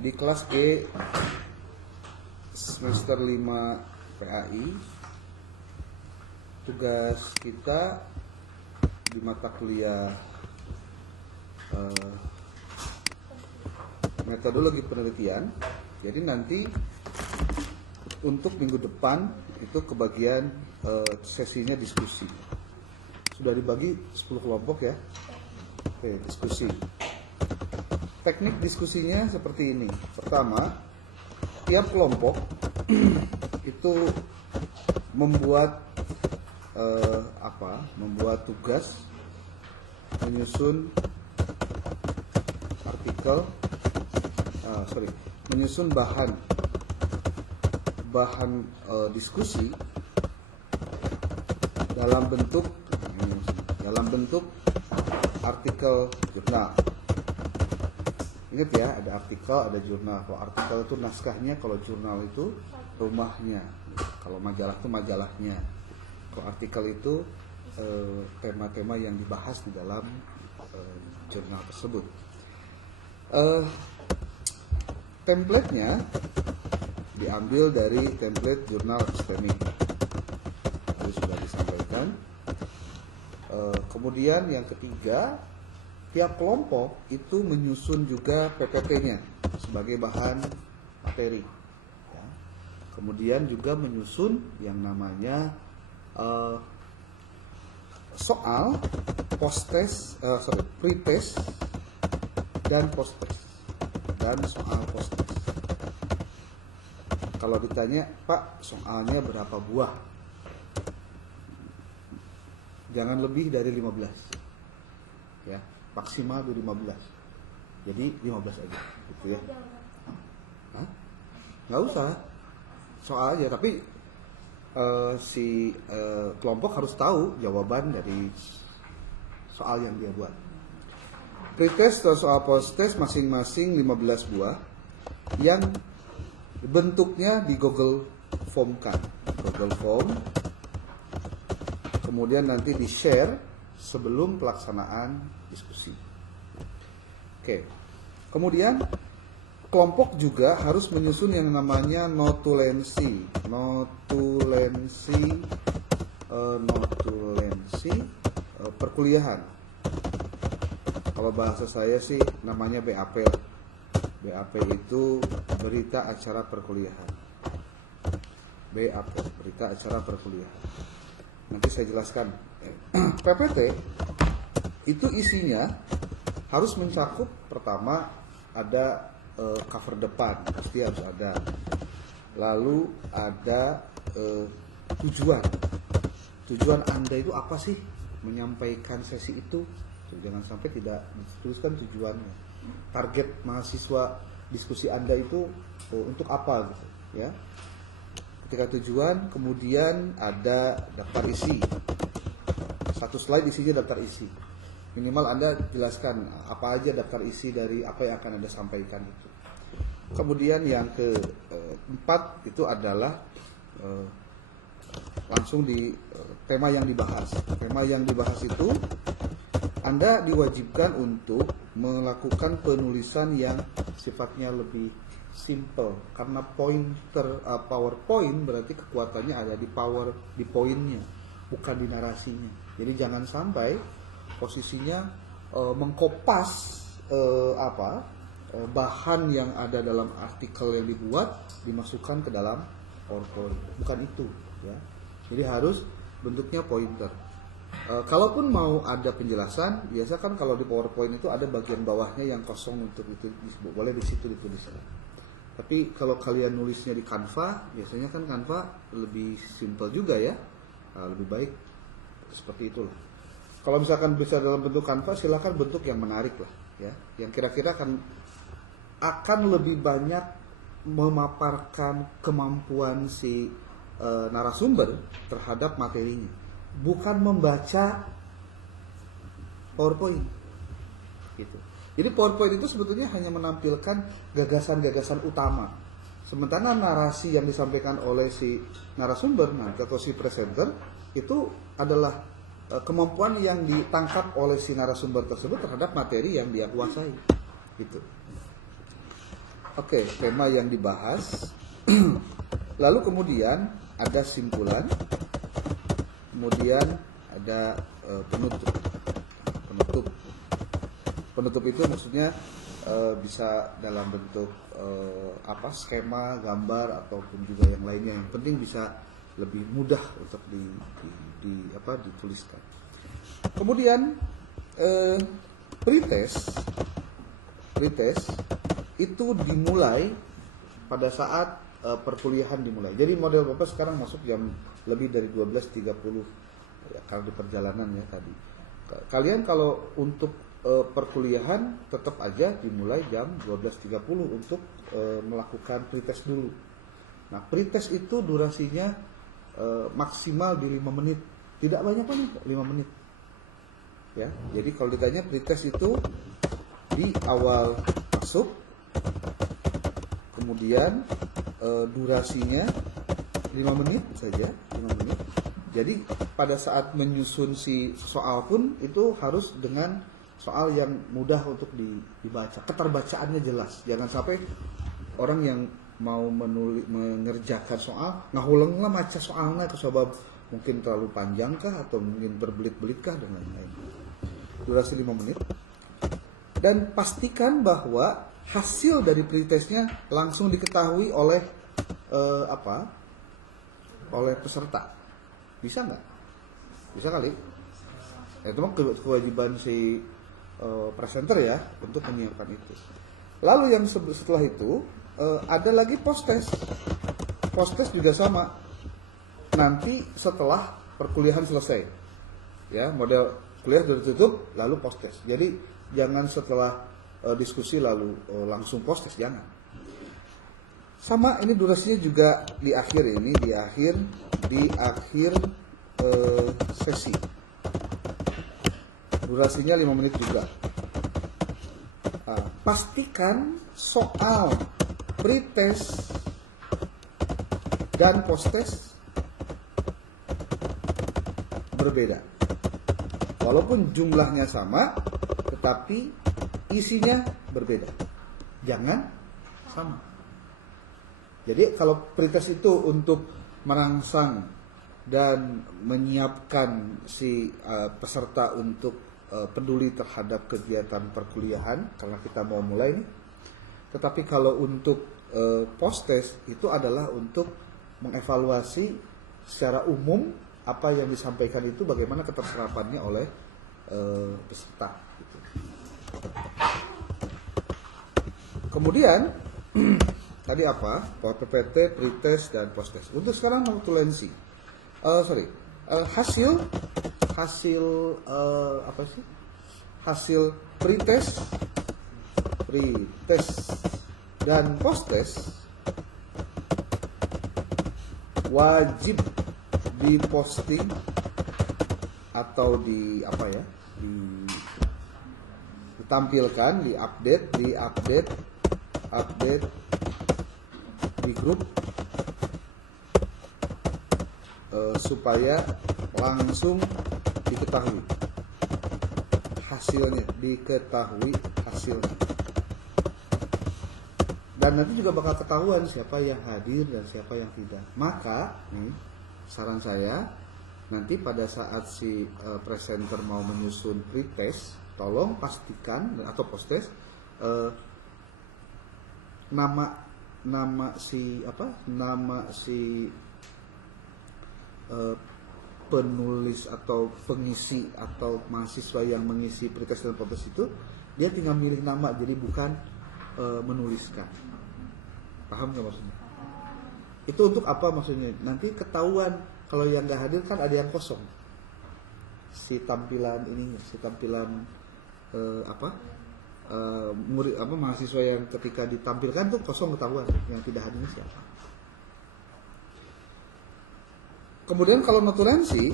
di kelas G semester 5 PAI. Tugas kita di mata kuliah metodologi penelitian. Jadi nanti untuk minggu depan itu kebagian sesinya diskusi. Sudah dibagi 10 kelompok ya. Oke, diskusi. Teknik diskusinya seperti ini. Pertama, tiap kelompok itu membuat membuat tugas menyusun artikel, menyusun bahan diskusi dalam bentuk artikel jurnal. Ingat ya, ada artikel, ada jurnal. Kalau artikel itu naskahnya, kalau jurnal itu rumahnya, kalau majalah itu majalahnya. Kalau artikel itu tema-tema yang dibahas di dalam jurnal tersebut. Template-nya diambil dari template jurnal akademik. Tadi sudah disampaikan. Kemudian yang ketiga, tiap kelompok itu menyusun juga PPT-nya sebagai bahan materi. Ya. Kemudian juga menyusun yang namanya soal, pretest dan post-test dan soal post-test. Kalau ditanya, Pak, soalnya berapa buah? Jangan lebih dari 15. Ya, maksimal dari 15. Jadi 15 aja, gitu ya. Hah? Nggak usah. Soal aja, tapi kelompok harus tahu jawaban dari soal yang dia buat. Pretest atau soal post-test masing-masing 15 buah yang bentuknya di Google Form kan. Google Form. Kemudian nanti di-share sebelum pelaksanaan diskusi. Oke. Kemudian kelompok juga harus menyusun yang namanya notulensi perkuliahan. Kalau bahasa saya sih namanya BAP. BAP itu berita acara perkuliahan. BAP, berita acara perkuliahan. Nanti saya jelaskan. PPT itu isinya harus mencakup, pertama ada cover depan, pasti harus ada. Lalu ada tujuan Anda itu apa sih menyampaikan sesi itu. Jangan sampai tidak dituliskan tujuannya. Target mahasiswa diskusi Anda itu untuk apa gitu ya. Ketika tujuan, kemudian ada daftar isi. Satu slide isinya daftar isi. Minimal Anda jelaskan apa aja daftar isi dari apa yang akan Anda sampaikan itu. Kemudian yang keempat itu adalah langsung di tema yang dibahas. Tema yang dibahas itu Anda diwajibkan untuk melakukan penulisan yang sifatnya lebih simple, karena PowerPoint berarti kekuatannya ada di poinnya, bukan di narasinya. Jadi jangan sampai posisinya mengkopas bahan yang ada dalam artikel yang dibuat dimasukkan ke dalam PowerPoint, bukan itu ya. Jadi harus bentuknya pointer. Kalaupun mau ada penjelasan, biasa kan kalau di PowerPoint itu ada bagian bawahnya yang kosong untuk itu, boleh di situ dituliskan. Tapi kalau kalian nulisnya di Canva, biasanya kan Canva lebih simple juga ya, lebih baik seperti itulah. Kalau misalkan bisa dalam bentuk Canva, silakan bentuk yang menarik lah ya, yang kira-kira akan lebih banyak memaparkan kemampuan si narasumber terhadap materinya, bukan membaca PowerPoint gitu. Jadi PowerPoint itu sebetulnya hanya menampilkan gagasan-gagasan utama, sementara narasi yang disampaikan oleh si narasumber atau si presenter itu adalah kemampuan yang ditangkap oleh si narasumber tersebut terhadap materi yang dia kuasai gitu. Oke, tema yang dibahas. Lalu kemudian ada simpulan, kemudian ada penutup. Penutup itu maksudnya bisa dalam bentuk skema, gambar ataupun juga yang lainnya. Yang penting bisa lebih mudah untuk dituliskan. Kemudian pretest itu dimulai pada saat perkuliahan dimulai. Jadi model Bapak sekarang masuk jam lebih dari 12.30 ya, karena di perjalanan ya tadi. Kalian kalau untuk perkuliahan tetap aja dimulai jam 12.30 untuk melakukan pretest dulu. Nah, pretest itu durasinya maksimal di 5 menit. Tidak banyak-banyak, 5 menit. Ya, jadi kalau ditanya pretest itu di awal masuk, kemudian durasinya 5 menit saja, 5 menit. Jadi pada saat menyusun si soal pun itu harus dengan soal yang mudah untuk dibaca, keterbacaannya jelas. Jangan sampai orang yang mau mengerjakan soal ngahuleng lah maca soalnya sebab mungkin terlalu panjang kah atau mungkin berbelit-belit kah dan lain-lain. Durasi 5 menit. Dan pastikan bahwa hasil dari pretestnya langsung diketahui oleh oleh peserta. Bisa nggak? Bisa kali. Itu mah kewajiban si presenter ya untuk menyiapkan itu. Lalu yang setelah itu ada lagi post-test. Post-test juga sama. Nanti setelah perkuliahan selesai. Ya, model kuliah sudah ditutup lalu post-test. Jadi jangan setelah diskusi lalu langsung post-test, jangan. Sama ini durasinya juga di akhir sesi. Durasinya 5 menit juga. Pastikan soal pretest dan posttest berbeda. Walaupun jumlahnya sama, tetapi isinya berbeda. Jangan sama. Jadi kalau pretest itu untuk merangsang dan menyiapkan si peserta untuk peduli terhadap kegiatan perkuliahan karena kita mau mulai nih. Tetapi kalau untuk post-test itu adalah untuk mengevaluasi secara umum apa yang disampaikan itu bagaimana keterserapannya oleh peserta. Gitu. Kemudian tadi apa? PPT, pretest dan post-test. Untuk sekarang notulensi. Hasil pretest dan post-test wajib diposting atau ditampilkan, diupdate di grup supaya langsung diketahui hasilnya, dan nanti juga bakal ketahuan siapa yang hadir dan siapa yang tidak. Maka nih saran saya, nanti pada saat si presenter mau menyusun pretest, tolong pastikan atau posttest nama si penulis atau pengisi atau mahasiswa yang mengisi pretest dan posttest itu dia tinggal milih nama, jadi bukan menuliskan. Paham nggak maksudnya? Itu untuk apa maksudnya? Nanti ketahuan kalau yang nggak hadir kan ada yang kosong. Si tampilan mahasiswa yang ketika ditampilkan tuh kosong, ketahuan yang tidak hadir siapa. Kemudian kalau notulensi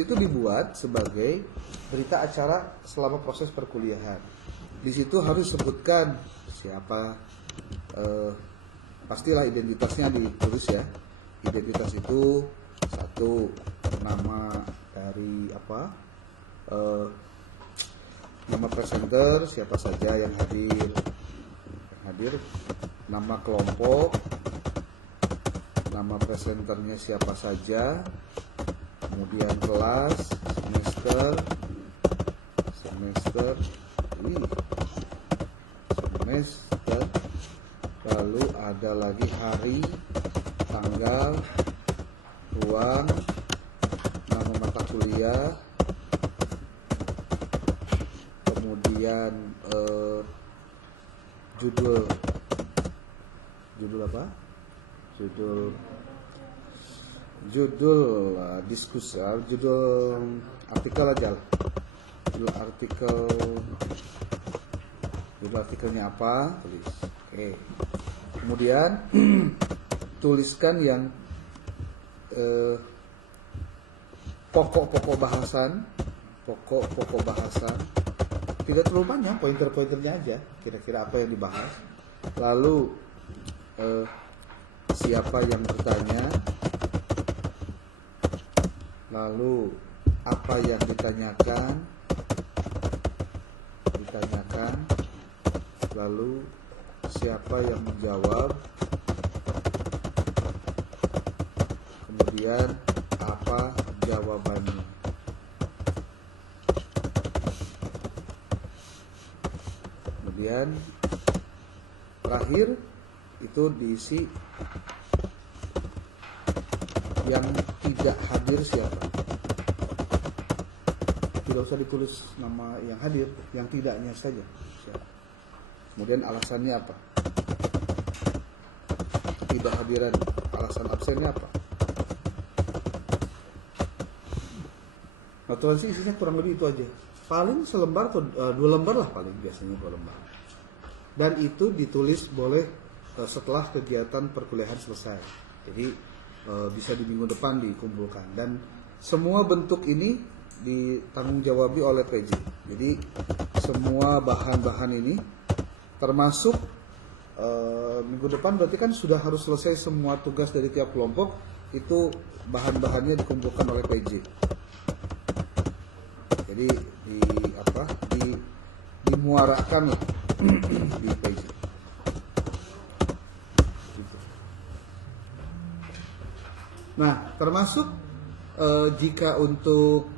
itu dibuat sebagai berita acara selama proses perkuliahan. Di situ harus sebutkan siapa, pastilah identitasnya ditulis ya. Identitas itu satu, nama dari Nama presenter siapa saja yang hadir, nama kelompok, nama presenternya siapa saja, kemudian kelas, semester, lalu ada lagi hari, tanggal, ruang, nama mata kuliah, kemudian judul apa? Judul diskusi, judul artikel aja. Judul artikelnya apa? Tulis. Oke. Kemudian tuliskan yang pokok-pokok bahasan. Tidak terlalu banyak, pointer-pointernya aja. Kira-kira apa yang dibahas. Lalu siapa yang bertanya, lalu apa yang ditanyakan, lalu siapa yang menjawab, kemudian apa jawabannya. Kemudian terakhir itu diisi yang tidak hadir siapa. Tidak usah ditulis nama yang hadir, yang tidaknya saja siapa. Kemudian alasannya apa? Tidak hadiran, alasan absennya apa? Notulensi isinya kurang lebih itu aja. Paling selembar atau 2 lembar lah, paling biasanya 2 lembar. Dan itu ditulis boleh setelah kegiatan perkuliahan selesai. Jadi bisa di minggu depan dikumpulkan. Dan semua bentuk ini ditanggung jawabi oleh PJ. Jadi semua bahan-bahan ini termasuk minggu depan berarti kan sudah harus selesai semua tugas dari tiap kelompok. Itu bahan-bahannya dikumpulkan oleh PJ. Jadi dimuarakan lah di PJ. Gitu. Nah, termasuk jika untuk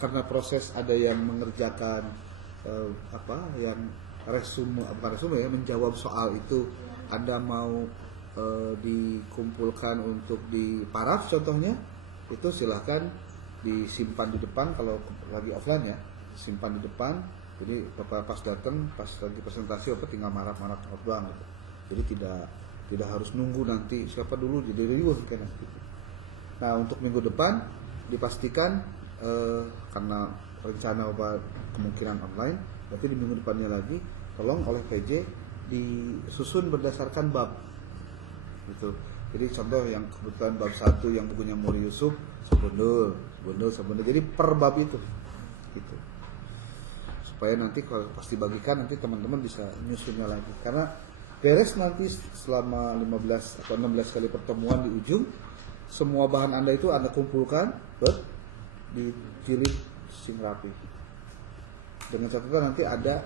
karena proses ada yang mengerjakan yang menjawab soal itu, ada mau dikumpulkan untuk di paraf contohnya, itu silahkan disimpan di depan. Kalau lagi offline ya, simpan di depan. Jadi Bapak pas datang, pas lagi presentasi Bapak tinggal marah-marah doang gitu. Jadi tidak harus nunggu nanti siapa dulu jadi review kayak gitu. Nah, untuk minggu depan dipastikan karena rencana Bapak kemungkinan online, berarti di minggu depannya lagi tolong oleh PJ disusun berdasarkan bab gitu. Jadi contoh yang kebetulan bab 1 yang bukunya Muri Yusuf sebundul. Jadi per bab itu gitu. Supaya nanti kalau pasti bagikan nanti teman-teman bisa nyusunnya lagi. Karena beres nanti selama 15 atau 16 kali pertemuan di ujung, semua bahan Anda itu Anda kumpulkan, dijilid sing rapi. Dengan catatan nanti ada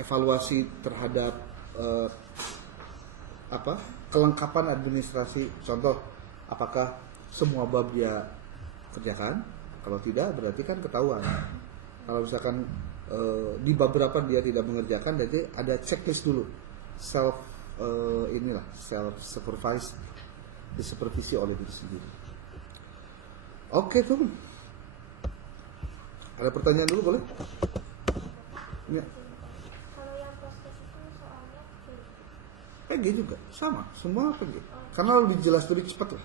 evaluasi terhadap kelengkapan administrasi. Contoh, apakah semua bab dia kerjakan? Kalau tidak, berarti kan ketahuan. Kalau misalkan di bab berapa dia tidak mengerjakan, jadi ada checklist dulu, self supervised, disupervisi oleh diri sendiri. Oke tuh. Ada pertanyaan dulu boleh? Ya. Kalau yang podcast itu soalnya PG juga sama, semua PG. Karena lebih jelas, lebih cepat lah.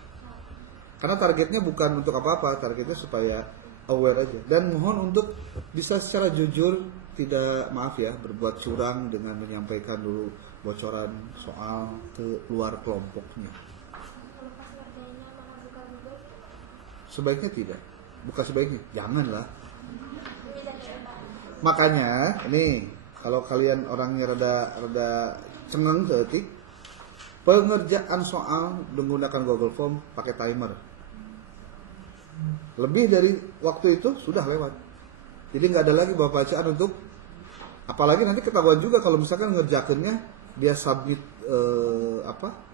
Karena targetnya bukan untuk apa-apa, targetnya supaya aware aja. Dan mohon untuk bisa secara jujur, tidak berbuat curang dengan menyampaikan dulu bocoran soal ke luar kelompoknya. kalau pas ngerjainnya malah buka Google, Sebaiknya tidak. Bukan sebaiknya, janganlah. Makanya ini kalau kalian orangnya rada cengeng seetik, pengerjaan soal menggunakan Google Form pakai timer. Lebih dari waktu itu sudah lewat. Jadi nggak ada lagi bawa bacaan untuk, apalagi nanti ketahuan juga kalau misalkan ngerjakannya dia submit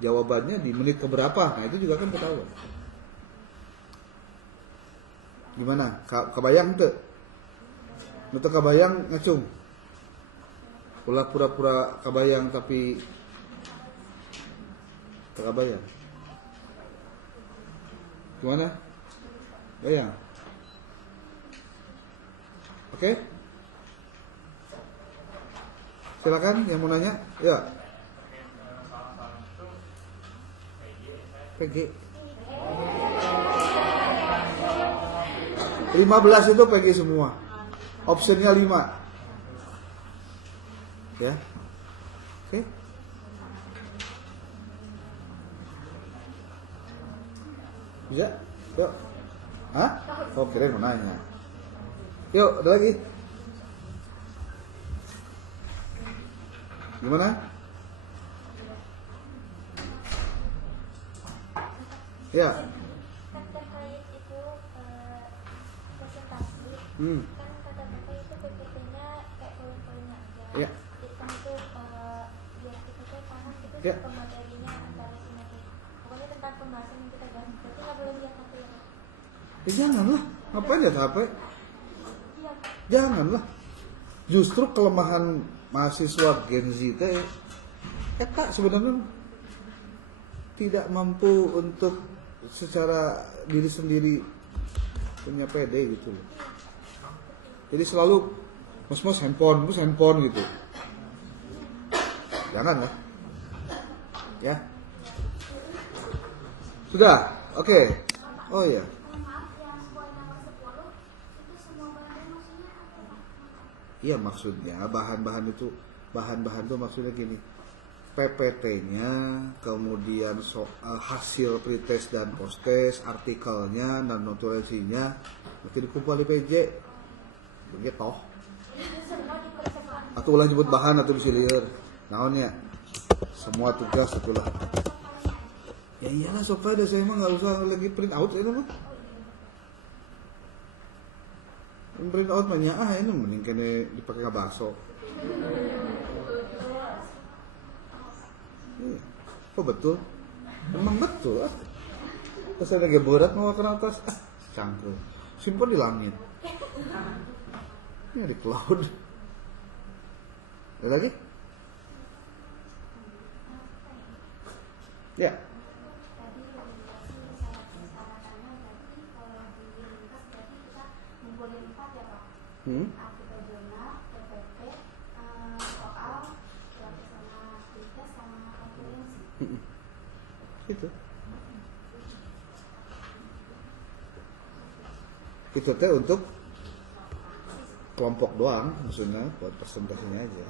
jawabannya di menit keberapa. Nah itu juga kan ketahuan. Gimana? Kebayang tuh? Nutu kebayang ngacung. Ulah pura-pura kebayang tapi tak kebayang. Gimana? Bayang. Oke? Silakan yang mau nanya. Ya. PG. 15 itu PG semua. Optionnya 5. Ya. Oke. Bisa? Yuk. Hah? Oh, kirain mau nanya. Yuk, ada lagi. Gimana? Ya. Kan terkait itu presentasi. Kan kata bapak itu PPT-nya kayak poin-poinnya aja. Ya. Kita itu biar kita tuh paham itu Ya. materinya antara simateri. Pokoknya tentang pembahasan yang kita bahas. Berarti nggak boleh lihat HP ya. Ya janganlah. Ngapain lihat HP? Iya. Janganlah. Justru kelemahan mahasiswa Gen Z teh Kak sebenarnya tidak mampu untuk secara diri sendiri punya PD gitu loh. Jadi selalu mos handphone gitu. Jangan lah. Ya. Sudah. Oke. Oh iya. Maaf, yang poin nomor 10 itu semua bahan maksudnya apa Pak? Iya maksudnya bahan-bahan itu maksudnya gini. PPT-nya, kemudian soal hasil pretest dan posttest, artikelnya dan notulensinya nanti dikumpul di PJ. Begitu. Semua dipercepat. Atau ulah nyebut bahan atau disilir. Naonnya? Semua tugas itulah. Ya iyalah supaya saya mah nggak usah lagi print out ini mah. Print out mah nya ini mending kene dipakai bakso. Iya. Oh betul. Memang betul. Pas saya lagi berat mau ke atas, cangkel. Simpan di langit. Ini di cloud. Ada lagi? Ya. Tadi yang dikasih syarat-syaratnya berarti kalau di ringkas berarti kita ngumpulin 4 ya Pak. Aktivitas zona, PPT, soal, pelaksanaan aktivitas sama konferensi. Itu. Itu teh untuk kelompok doang, maksudnya buat presentasinya aja.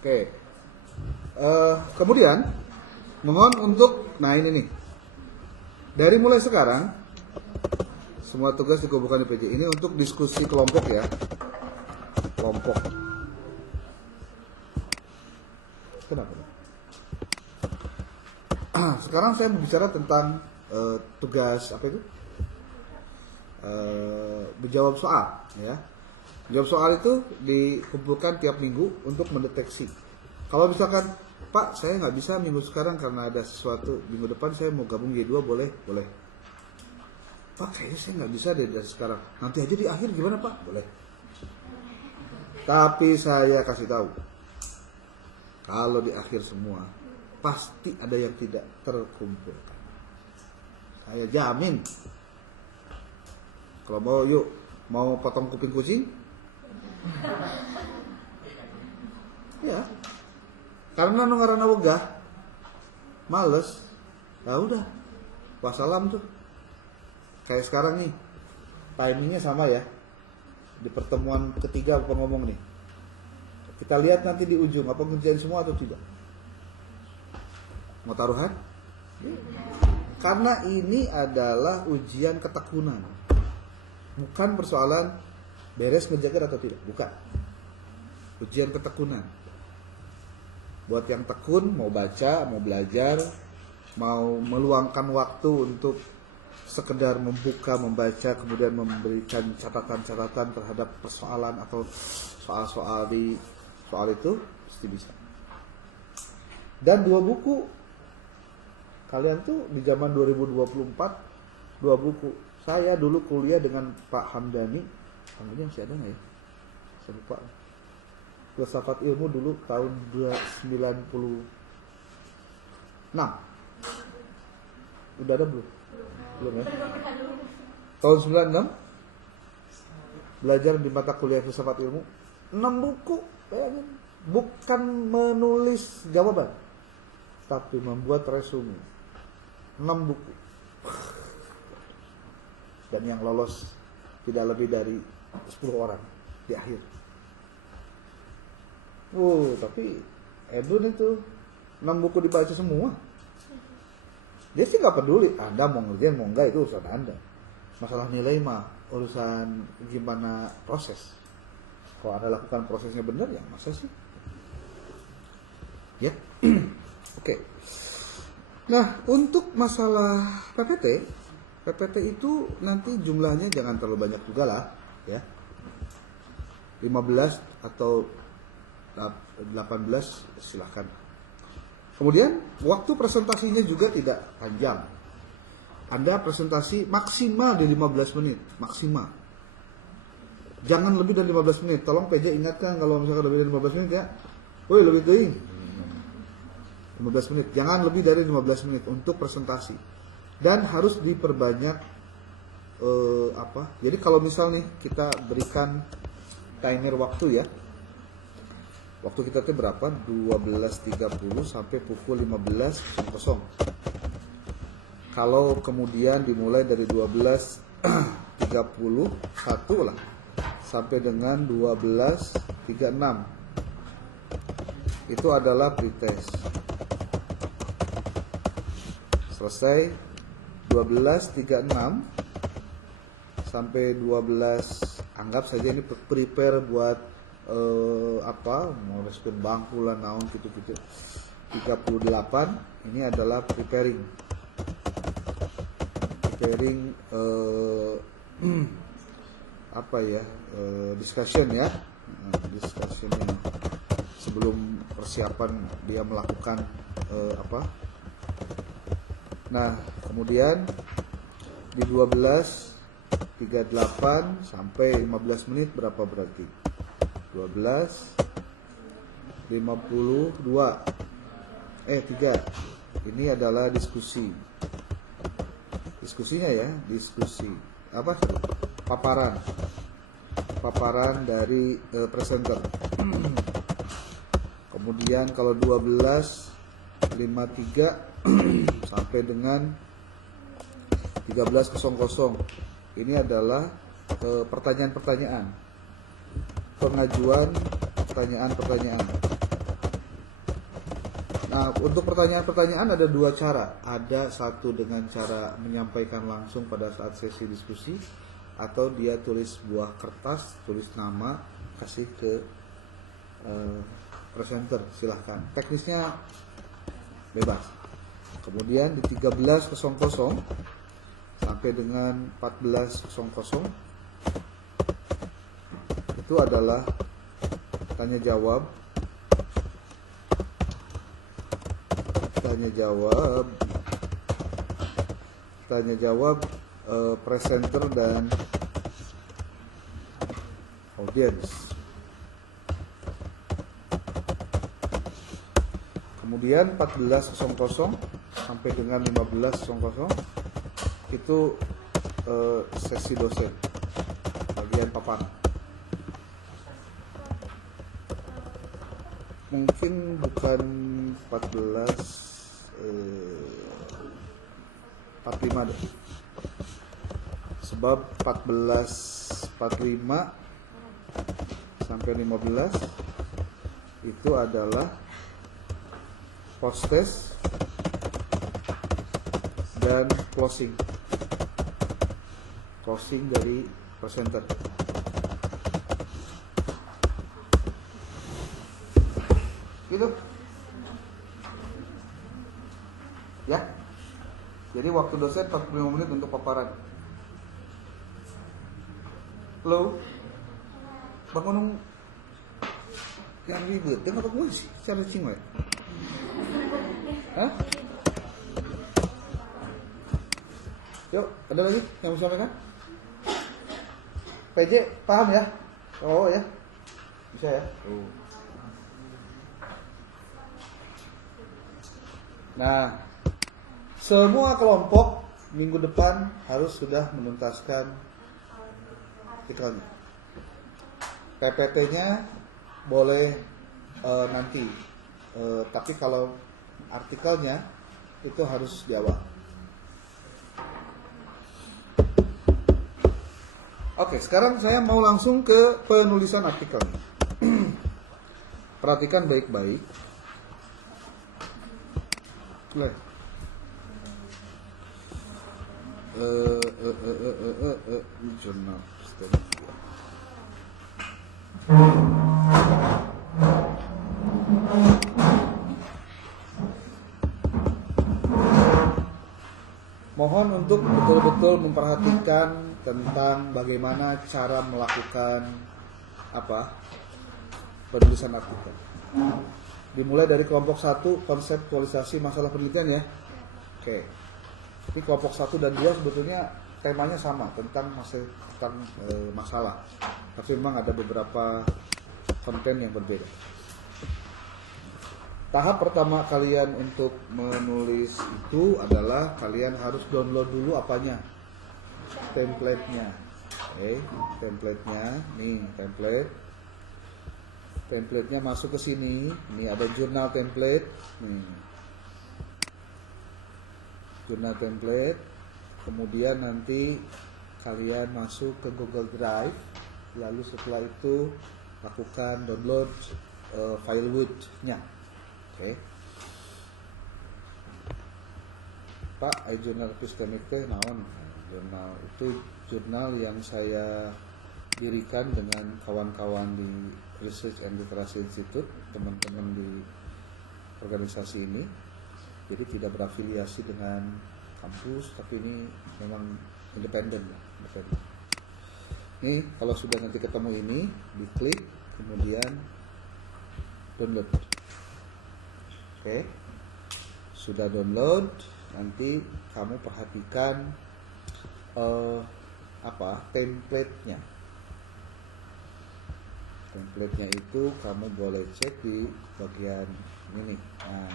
Oke. Kemudian mohon untuk, nah ini nih, dari mulai sekarang semua tugas dikumpulkan di PJ ini untuk diskusi kelompok ya, kelompok. Kenapa? Sekarang saya bicara tentang tugas apa itu? Menjawab soal, ya. Menjawab soal itu dikumpulkan tiap minggu untuk mendeteksi. Kalau misalkan Pak, saya nggak bisa minggu sekarang karena ada sesuatu, minggu depan saya mau gabung G2 boleh? Boleh. Pak, kayaknya saya nggak bisa dari sekarang. Nanti aja di akhir gimana Pak? Boleh. Tapi saya kasih tahu, kalau di akhir semua pasti ada yang tidak terkumpulkan. Saya jamin. Kalau mau yuk, mau potong kuping kucing? Ya. Karena nu ngaranna wegah, males. Ya udah. Wassalam tuh. Kayak sekarang nih. Timingnya sama ya. Di pertemuan ketiga apa ngomong nih. Kita lihat nanti di ujung apa kerjain semua atau tidak. Mau taruhan? Karena ini adalah ujian ketekunan. Bukan persoalan beres ngejaga atau tidak, bukan. Ujian ketekunan. Buat yang tekun, mau baca, mau belajar, mau meluangkan waktu untuk sekedar membaca, kemudian memberikan catatan-catatan terhadap persoalan atau soal-soal soal itu, pasti bisa. Dan 2 buku, kalian tuh di zaman 2024, 2 buku. Saya dulu kuliah dengan Pak Hamdani, panggilnya masih ada nggak ya? Saya lupa. Filsafat ilmu dulu tahun 96. Udah ada belum? Belum ya? Tahun 96 belajar di mata kuliah filsafat ilmu 6 buku, bayangin. Bukan menulis jawaban, tapi membuat resume. 6 buku. Dan yang lolos tidak lebih dari 10 orang di akhir. Tapi Edun itu 6 buku dibaca semua. Dia sih gak peduli, Anda mau ngerjain mau enggak itu urusan Anda. Masalah nilai mah urusan gimana proses. Kalau Anda lakukan prosesnya benar, ya masa sih? Ya. Oke. Nah, untuk masalah PPT itu nanti jumlahnya jangan terlalu banyak juga lah, ya. 15 atau 18 silahkan. Kemudian waktu presentasinya juga tidak panjang. Anda presentasi maksimal di 15 menit, maksimal. Jangan lebih dari 15 menit. Tolong PJ ingatkan kalau misalkan lebih dari 15 menit ya. Woi, lebih teuing. 15 menit. Jangan lebih dari 15 menit untuk presentasi. Dan harus diperbanyak Jadi kalau misal nih kita berikan timer waktu ya. Waktu kita tuh berapa? 12.30 sampai pukul 15.00. Kalau kemudian dimulai dari 12.31 lah sampai dengan 12.36, itu adalah pretest. Selesai 12.36 sampai 12, anggap saja ini prepare buat mau respon bangku lah naon gitu-gitu. 38 ini adalah preparing discussion ya. Discussion ini sebelum persiapan dia melakukan Nah, kemudian di 12.38 sampai 15 menit berapa berarti? 12.52 3. Ini adalah diskusi. Diskusinya ya, diskusi. Paparan dari presenter. Kemudian kalau 12.53 sampai dengan 13.00 ini adalah pertanyaan-pertanyaan. Pengajuan pertanyaan-pertanyaan. Nah, untuk pertanyaan-pertanyaan ada 2 cara. Ada satu dengan cara menyampaikan langsung pada saat sesi diskusi, atau dia tulis buah kertas, tulis nama, kasih ke presenter, silahkan. Teknisnya bebas. Kemudian di 13.00 sampai dengan 14.00 itu adalah tanya jawab presenter dan audiens. Kemudian 14.00 sampai dengan 15.00 itu sesi dosen, bagian paparan. Mungkin bukan 45 deh. Sebab 14.45 sampai 15 itu adalah post test dan closing dari presenter. Gitu ya, Jadi waktu dosen 45 menit untuk paparan. Halo? Bangun yang ribet, dia ngapa gue sih? Cara cing we? Hah? Yuk, ada lagi yang mau sampaikan? PJ, paham ya? Oh ya? Bisa ya? Nah, semua kelompok minggu depan harus sudah menuntaskan artikelnya. PPT-nya boleh nanti, tapi kalau artikelnya itu harus di awal. Oke, sekarang saya mau langsung ke penulisan artikelnya. Perhatikan baik-baik. Jurnal. Mohon untuk betul-betul memperhatikan tentang bagaimana cara melakukan penulisan artikel. Dimulai dari kelompok 1, konseptualisasi masalah penelitian ya. Oke. Ini kelompok 1 dan 2 sebetulnya temanya sama tentang masalah. Tapi memang ada beberapa konten yang berbeda. Tahap pertama kalian untuk menulis itu adalah kalian harus download dulu apanya? Template-nya. Oke, template-nya. Nih, template-nya masuk ke sini. Ini ada jurnal template. Nih. Jurnal template. Kemudian nanti kalian masuk ke Google Drive. Lalu setelah itu lakukan download Filewood-nya. Oke. Pak, jurnal epistemik teh naon? Jurnal itu jurnal yang saya dirikan dengan kawan-kawan di Research and Literacy Institute, teman-teman di organisasi ini. Jadi tidak berafiliasi dengan kampus, tapi ini memang independen. Ini kalau sudah nanti ketemu ini, diklik, kemudian download. Oke, sudah download, nanti kamu perhatikan template-nya. Template-nya itu kamu boleh cek di bagian ini. Nah,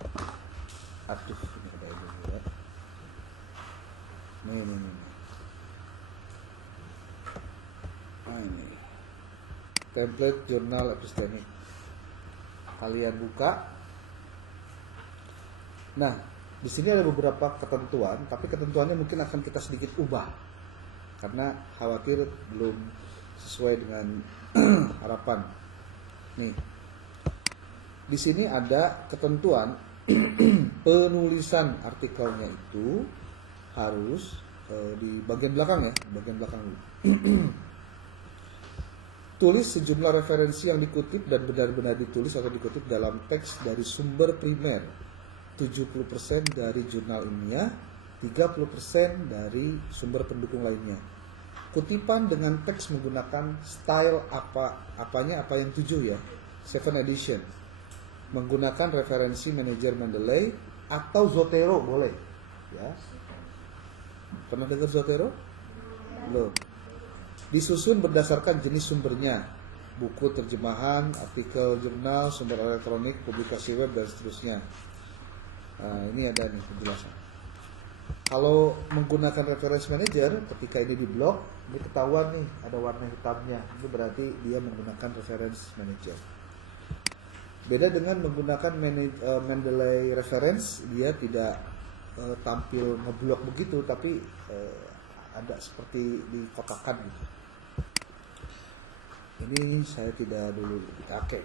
ini ada ini ya. Nih. Ini template jurnal epistemik. Kalian buka. Nah, di sini ada beberapa ketentuan, tapi ketentuannya mungkin akan kita sedikit ubah karena khawatir belum sesuai dengan harapan. Nih, di sini ada ketentuan penulisan artikelnya itu harus di bagian belakang ya, bagian belakang dulu. Tulis sejumlah referensi yang dikutip dan benar-benar ditulis atau dikutip dalam teks dari sumber primer. 70% dari jurnal ilmiah, 30% dari sumber pendukung lainnya. Kutipan dengan teks menggunakan style apa yang 7 ya, 7 edition. Menggunakan referensi manajer Mendeley atau Zotero boleh. Ya. Pernah dengar Zotero? Belum. Disusun berdasarkan jenis sumbernya, buku terjemahan, artikel jurnal, sumber elektronik, publikasi web, dan seterusnya. Nah, ini ada nih penjelasan. Kalau menggunakan reference manager, ketika ini di blog, ini ketahuan nih ada warna hitamnya. Ini berarti dia menggunakan reference manager. Beda dengan menggunakan Mendeley reference, dia tidak tampil ngeblok begitu, tapi ada seperti dikotakan gitu. Ini saya tidak dulu pakai.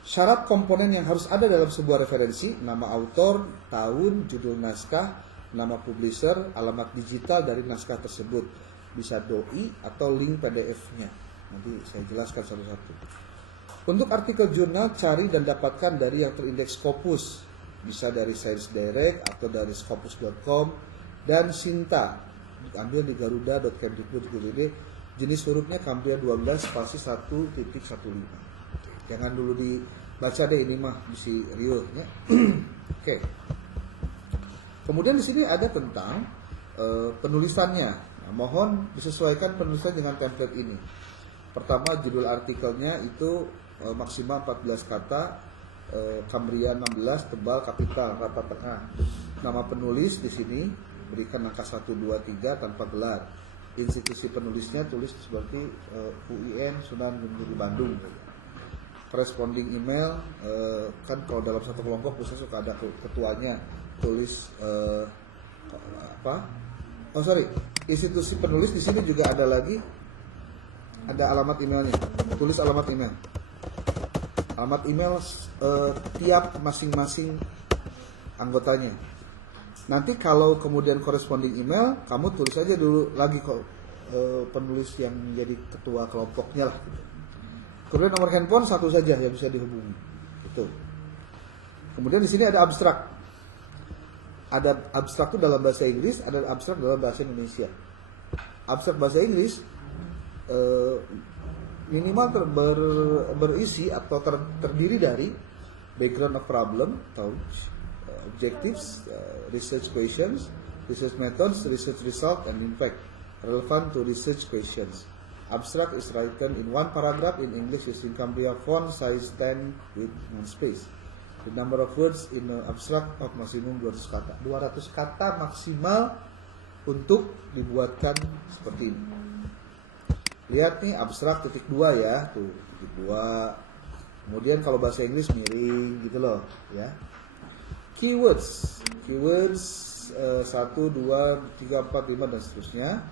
Syarat komponen yang harus ada dalam sebuah referensi: nama autor, tahun, judul naskah, nama publisher, alamat digital dari naskah tersebut, bisa doi atau link PDF-nya. Nanti saya jelaskan satu-satu. Untuk artikel jurnal, cari dan dapatkan dari yang terindeks Scopus. bisa dari Science Direct atau dari Scopus.com, dan Sinta ambil di garuda.kemdikbud.go.id. Jenis hurufnya Cambria 12 spasi 1.15. Jangan dulu dibaca deh, ini mah mesti riuh ya. Oke. Kemudian di sini ada tentang penulisannya. Nah, mohon disesuaikan penulisan dengan template ini. Pertama, judul artikelnya itu maksimal 14 kata, Cambria 16, tebal, kapital, rata tengah. Nama penulis di sini berikan angka 1, 2, 3 tanpa gelar. Institusi penulisnya tulis seperti UIN Sunan Gunung Bandung. Corresponding email, kan kalau dalam satu kelompok biasanya suka ada ketuanya, tulis institusi penulis di sini juga ada lagi, ada alamat emailnya, tulis alamat email. Alamat email tiap masing-masing anggotanya. Nanti kalau kemudian corresponding email, kamu tulis aja dulu lagi kok penulis yang menjadi ketua kelompoknya lah. Gitu. Kemudian nomor handphone satu saja yang bisa dihubungi. Itu. Kemudian di sini ada abstrak. Ada abstrak itu dalam bahasa Inggris, ada abstrak dalam bahasa Indonesia. Abstrak bahasa Inggris minimal berisi atau terdiri dari background of problem, objectives, research questions, research methods, research result, and impact relevant to research questions. Abstract is written in one paragraph in English using Cambria font size 10 with one space. The number of words in an abstract of maximum 200 kata. 200 kata maksimal untuk dibuatkan seperti ini. Lihat nih abstrak titik 2 ya, tuh titik 2. Kemudian kalau bahasa Inggris miring gitu loh, ya. Keywords 1, 2, 3, 4, 5 dan seterusnya.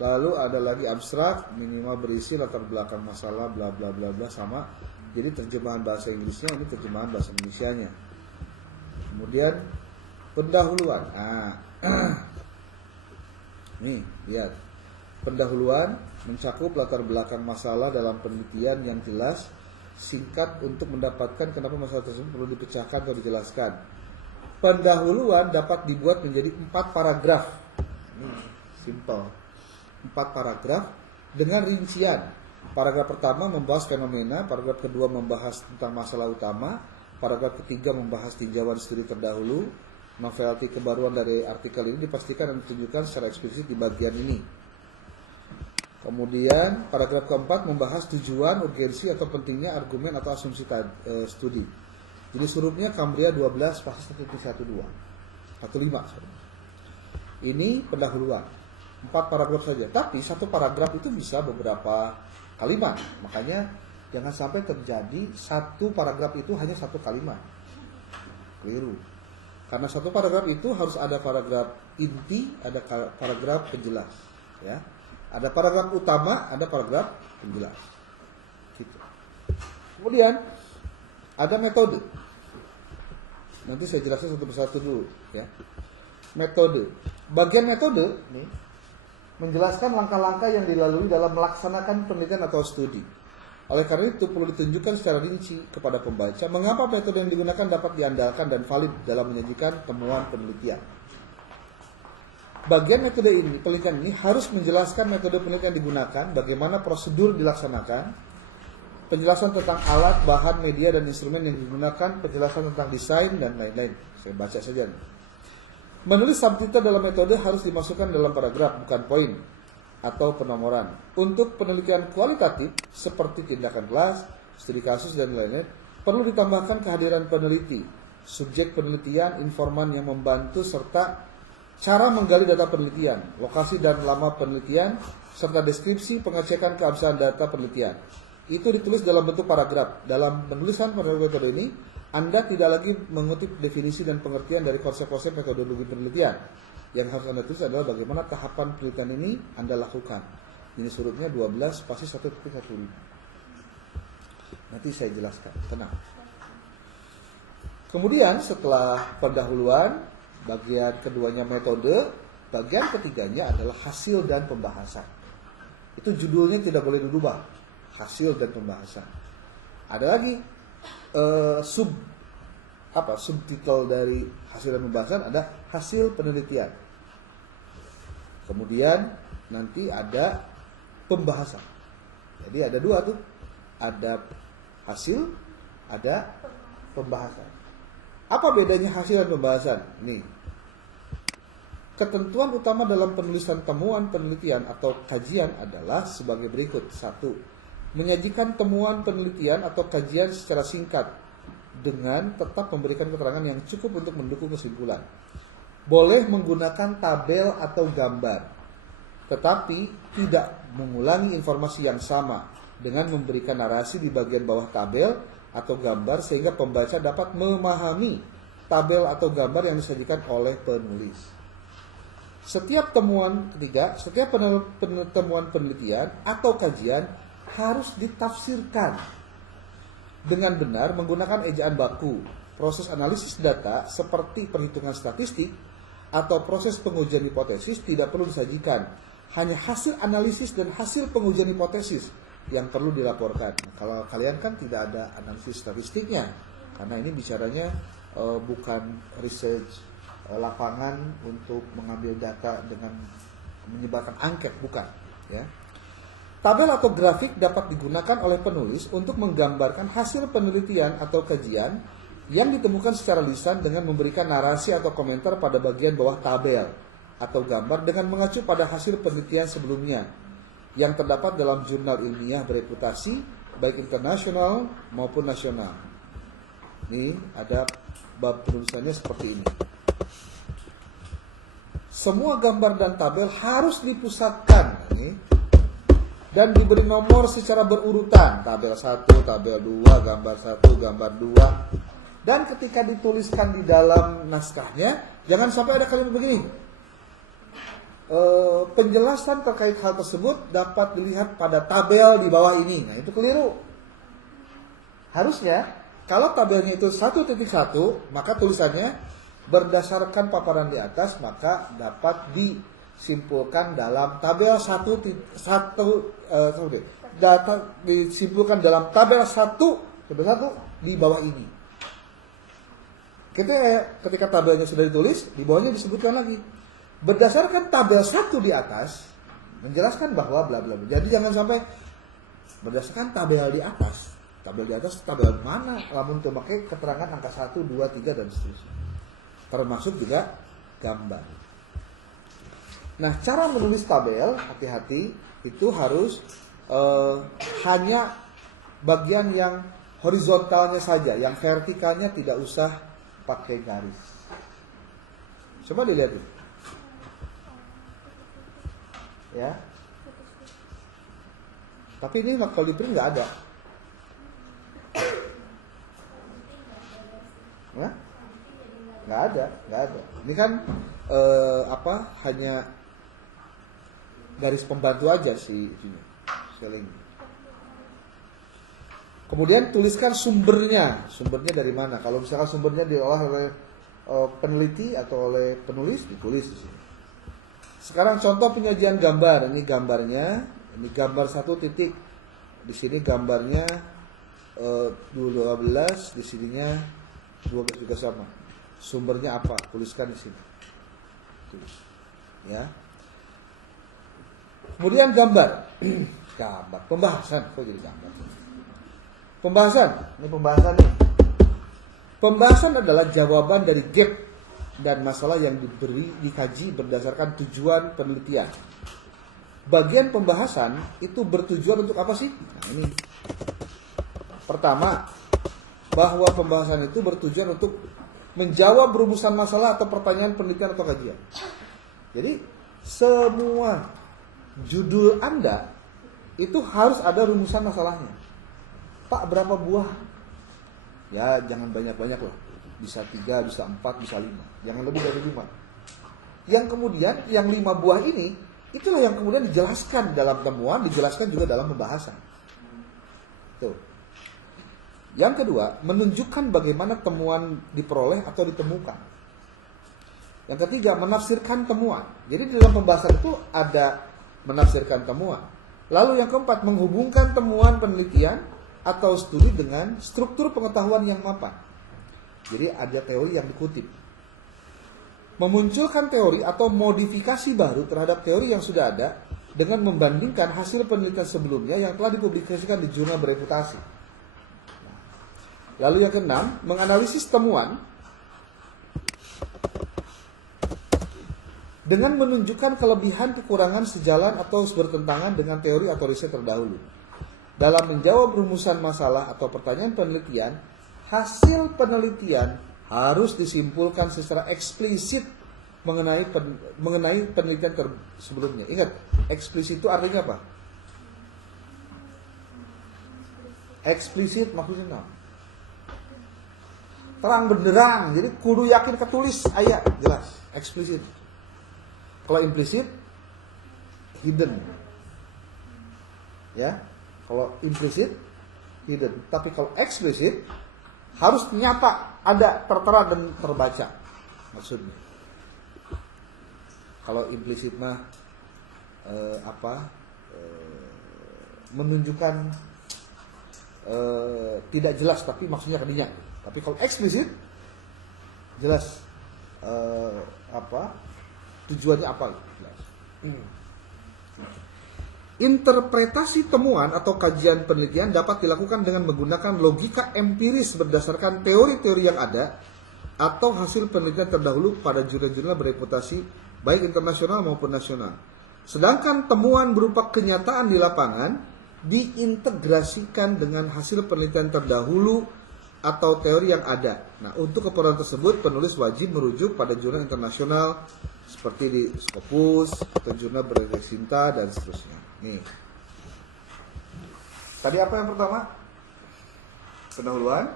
Lalu ada lagi abstrak, minimal berisi latar belakang masalah bla bla bla bla sama. Jadi terjemahan bahasa Inggrisnya, ini terjemahan bahasa Indonesianya. Kemudian pendahuluan. Nih, lihat. Pendahuluan mencakup latar belakang masalah dalam penelitian yang jelas, singkat untuk mendapatkan kenapa masalah tersebut perlu dipecahkan atau dijelaskan. Pendahuluan dapat dibuat menjadi 4 paragraf. Ini simple. 4 paragraf dengan rincian. Paragraf pertama membahas fenomena, paragraf kedua membahas tentang masalah utama, paragraf ketiga membahas tinjauan studi terdahulu. Novelty kebaruan dari artikel ini dipastikan dan ditunjukkan secara eksplisit di bagian ini. Kemudian paragraf keempat membahas tujuan, urgensi atau pentingnya argumen atau asumsi studi. Jadi hurufnya Cambria 12 spasi 1.12 15. Ini pendahuluan. 4 paragraf saja. Tapi satu paragraf itu bisa beberapa kalimat. Makanya jangan sampai terjadi satu paragraf itu hanya satu kalimat. Keliru. Karena satu paragraf itu harus ada paragraf inti, ada paragraf penjelas, ya. Ada paragraf utama, ada paragraf penjelas. Gitu. Kemudian ada metode. Nanti saya jelaskan satu persatu dulu, ya. Metode. Bagian metode nih menjelaskan langkah-langkah yang dilalui dalam melaksanakan penelitian atau studi. Oleh karena itu perlu ditunjukkan secara rinci kepada pembaca mengapa metode yang digunakan dapat diandalkan dan valid dalam menyajikan temuan penelitian. Bagian metode ini, penelitian ini harus menjelaskan metode penelitian digunakan, bagaimana prosedur dilaksanakan, penjelasan tentang alat, bahan, media, dan instrumen yang digunakan, penjelasan tentang desain, dan lain-lain. Saya baca saja. Menulis subtitle dalam metode harus dimasukkan dalam paragraf, bukan poin atau penomoran. Untuk penelitian kualitatif, seperti tindakan kelas, studi kasus, dan lain-lain, perlu ditambahkan kehadiran peneliti, subjek penelitian, informan yang membantu, serta cara menggali data penelitian, lokasi dan lama penelitian, serta deskripsi pengecekan keabsahan data penelitian. Itu ditulis dalam bentuk paragraf. Dalam penulisan paragraf metode ini, Anda tidak lagi mengutip definisi dan pengertian dari konsep-konsep metodologi penelitian. Yang harus Anda tulis adalah bagaimana tahapan penelitian ini Anda lakukan. Ini surutnya 12 spasi 1.15. Nanti saya jelaskan, tenang. Kemudian setelah pendahuluan, bagian keduanya metode, bagian ketiganya adalah hasil dan pembahasan. Itu judulnya tidak boleh dirubah, hasil dan pembahasan. Ada lagi subtitle dari hasil dan pembahasan ada hasil penelitian. Kemudian nanti ada pembahasan. Jadi ada dua tuh, ada hasil, ada pembahasan. Apa bedanya hasil dan pembahasan? Nih, ketentuan utama dalam penulisan temuan penelitian atau kajian adalah sebagai berikut. 1. Menyajikan temuan penelitian atau kajian secara singkat dengan tetap memberikan keterangan yang cukup untuk mendukung kesimpulan. Boleh menggunakan tabel atau gambar, tetapi tidak mengulangi informasi yang sama dengan memberikan narasi di bagian bawah tabel atau gambar sehingga pembaca dapat memahami tabel atau gambar yang disajikan oleh penulis. Setiap temuan penelitian atau kajian harus ditafsirkan dengan benar menggunakan ejaan baku. Proses analisis data seperti perhitungan statistik atau proses pengujian hipotesis tidak perlu disajikan. Hanya hasil analisis dan hasil pengujian hipotesis yang perlu dilaporkan. Kalau kalian kan tidak ada analisis statistiknya, karena ini bicaranya bukan research lapangan untuk mengambil data dengan menyebarkan angket, bukan. Ya. Tabel atau grafik dapat digunakan oleh penulis untuk menggambarkan hasil penelitian atau kajian yang ditemukan secara lisan dengan memberikan narasi atau komentar pada bagian bawah tabel atau gambar dengan mengacu pada hasil penelitian sebelumnya yang terdapat dalam jurnal ilmiah bereputasi baik internasional maupun nasional. Ini ada bab penulisannya seperti ini. Semua gambar dan tabel harus dipusatkan dan diberi nomor secara berurutan. Tabel 1, tabel 2, gambar 1, gambar 2. Dan ketika dituliskan di dalam naskahnya, jangan sampai ada kalimat begini. Penjelasan terkait hal tersebut dapat dilihat pada tabel di bawah ini. Nah, itu keliru. Harusnya, kalau tabelnya itu 1.1, maka tulisannya berdasarkan paparan di atas, maka dapat disimpulkan dalam tabel 1, data disimpulkan dalam tabel 1 di bawah ini. Ketika tabelnya sudah ditulis, di bawahnya disebutkan lagi. Berdasarkan tabel 1 di atas, menjelaskan bahwa bla bla bla. Jadi jangan sampai berdasarkan tabel di atas. Tabel di atas tabel mana? Lamun itu pakai keterangan angka 1, 2, 3 dan seterusnya. Termasuk juga gambar. Nah, cara menulis tabel, hati-hati, itu harus hanya bagian yang horizontalnya saja, yang vertikalnya tidak usah pakai garis. Coba dilihat itu. Ya. Tapi ini kalau di print nggak ada. Ya? Nggak ada. Ini kan hanya garis pembantu aja sih spelling. Kemudian tuliskan sumbernya dari mana. Kalau misalkan sumbernya diolah oleh peneliti atau oleh penulis, ditulis di sini. Sekarang contoh penyajian gambar. Ini gambarnya, ini gambar 1 titik. Di sini gambarnya 12, di sininya 12 juga sama. Sumbernya apa? Tuliskan di sini. Tulis. Ya. Kemudian gambar. Gambar. Pembahasan. Kok jadi gambar? Pembahasan. Ini pembahasan nih. Pembahasan adalah jawaban dari gap dan masalah yang dikaji berdasarkan tujuan penelitian. Bagian pembahasan itu bertujuan untuk apa sih? Nah, ini. Pertama, bahwa pembahasan itu bertujuan untuk menjawab rumusan masalah atau pertanyaan penelitian atau kajian. Jadi, semua judul Anda itu harus ada rumusan masalahnya. Pak, berapa buah? Ya, jangan banyak-banyak lah. Bisa 3, bisa 4, bisa 5. Jangan lebih dari 5. Yang kemudian, yang 5 buah ini, itulah yang kemudian dijelaskan dalam temuan, dijelaskan juga dalam pembahasan. Tuh. Yang kedua, menunjukkan bagaimana temuan diperoleh atau ditemukan. Yang ketiga, menafsirkan temuan. Jadi di dalam pembahasan itu ada menafsirkan temuan. Lalu yang keempat, menghubungkan temuan penelitian atau studi dengan struktur pengetahuan yang mapan. Jadi ada teori yang dikutip. Memunculkan teori atau modifikasi baru terhadap teori yang sudah ada dengan membandingkan hasil penelitian sebelumnya yang telah dipublikasikan di jurnal bereputasi. Lalu yang keenam, menganalisis temuan dengan menunjukkan kelebihan kekurangan sejalan atau bertentangan dengan teori atau riset terdahulu. Dalam menjawab rumusan masalah atau pertanyaan penelitian, hasil penelitian harus disimpulkan secara eksplisit mengenai penelitian sebelumnya. Ingat, eksplisit itu artinya apa? Eksplisit maksudnya apa? Terang benderang, jadi kudu yakin ketulis ayat jelas, eksplisit. Kalau implisit, hidden. Ya, kalau implisit, hidden. Tapi kalau eksplisit, harus nyata, ada, tertera dan terbaca. Maksudnya. Kalau implisit mah menunjukkan tidak jelas, tapi maksudnya kedinya. Tapi kalau eksplisit, jelas tujuannya apa? Interpretasi temuan atau kajian penelitian dapat dilakukan dengan menggunakan logika empiris berdasarkan teori-teori yang ada atau hasil penelitian terdahulu pada jurnal-jurnal bereputasi baik internasional maupun nasional. Sedangkan temuan berupa kenyataan di lapangan diintegrasikan dengan hasil penelitian terdahulu atau teori yang ada. Nah, untuk keperluan tersebut penulis wajib merujuk pada jurnal internasional seperti di Scopus atau jurnal Berexinta dan seterusnya. Nih. Tadi apa yang pertama? Pendahuluan,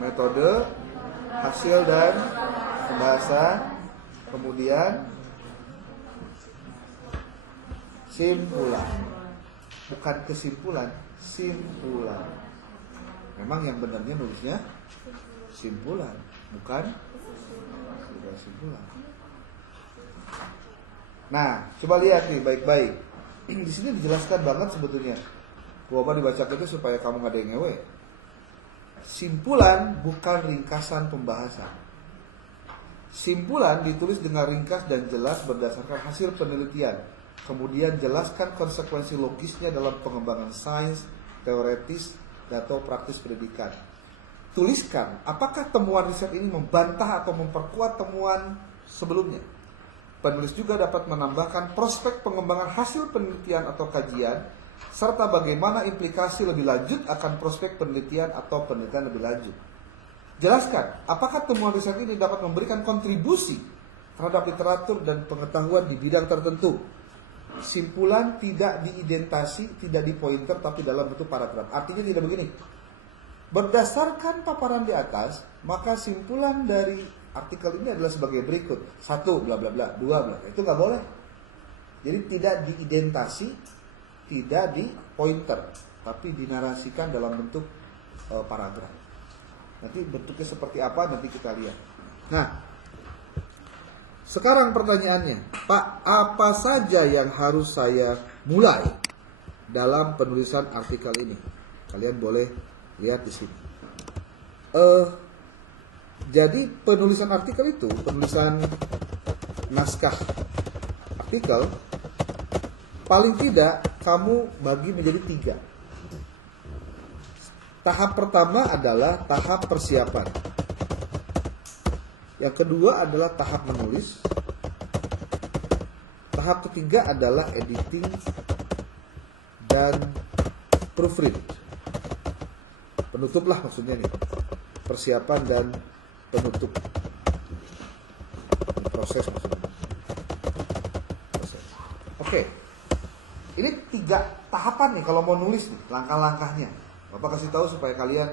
metode, hasil dan pembahasan, kemudian simpulan. Bukan kesimpulan, simpulan. Memang yang benarnya nulisnya simpulan, bukan simpulan. Nah, coba lihat nih baik-baik. Di sini dijelaskan banget sebetulnya. Gua dibaca itu supaya kamu nggak ada yang ngewe. Simpulan bukan ringkasan pembahasan. Simpulan ditulis dengan ringkas dan jelas berdasarkan hasil penelitian. Kemudian jelaskan konsekuensi logisnya dalam pengembangan sains, teoretis, atau praktis pendidikan. Tuliskan, apakah temuan riset ini membantah atau memperkuat temuan sebelumnya. Penulis juga dapat menambahkan prospek pengembangan hasil penelitian atau kajian, serta bagaimana implikasi lebih lanjut akan prospek penelitian atau penelitian lebih lanjut. Jelaskan, apakah temuan riset ini dapat memberikan kontribusi terhadap literatur dan pengetahuan di bidang tertentu. Simpulan tidak diidentasi, tidak dipointer, tapi dalam bentuk paragraf. Artinya tidak begini. Berdasarkan paparan di atas, maka simpulan dari artikel ini adalah sebagai berikut. 1, bla bla bla, 2, bla. Itu nggak boleh. Jadi tidak diidentasi, tidak dipointer, tapi dinarasikan dalam bentuk paragraf. Nanti bentuknya seperti apa nanti kita lihat. Nah, sekarang pertanyaannya, Pak, apa saja yang harus saya mulai dalam penulisan artikel ini? Kalian boleh lihat di sini. Jadi penulisan artikel itu, penulisan naskah artikel, paling tidak kamu bagi menjadi 3. Tahap pertama adalah tahap persiapan. Yang kedua adalah tahap menulis. Tahap ketiga adalah editing dan proofread. Penutup lah maksudnya nih. Persiapan dan penutup. Proses maksudnya. Proses. Oke. Ini 3 tahapan nih kalau mau nulis nih, langkah-langkahnya. Bapak kasih tahu supaya kalian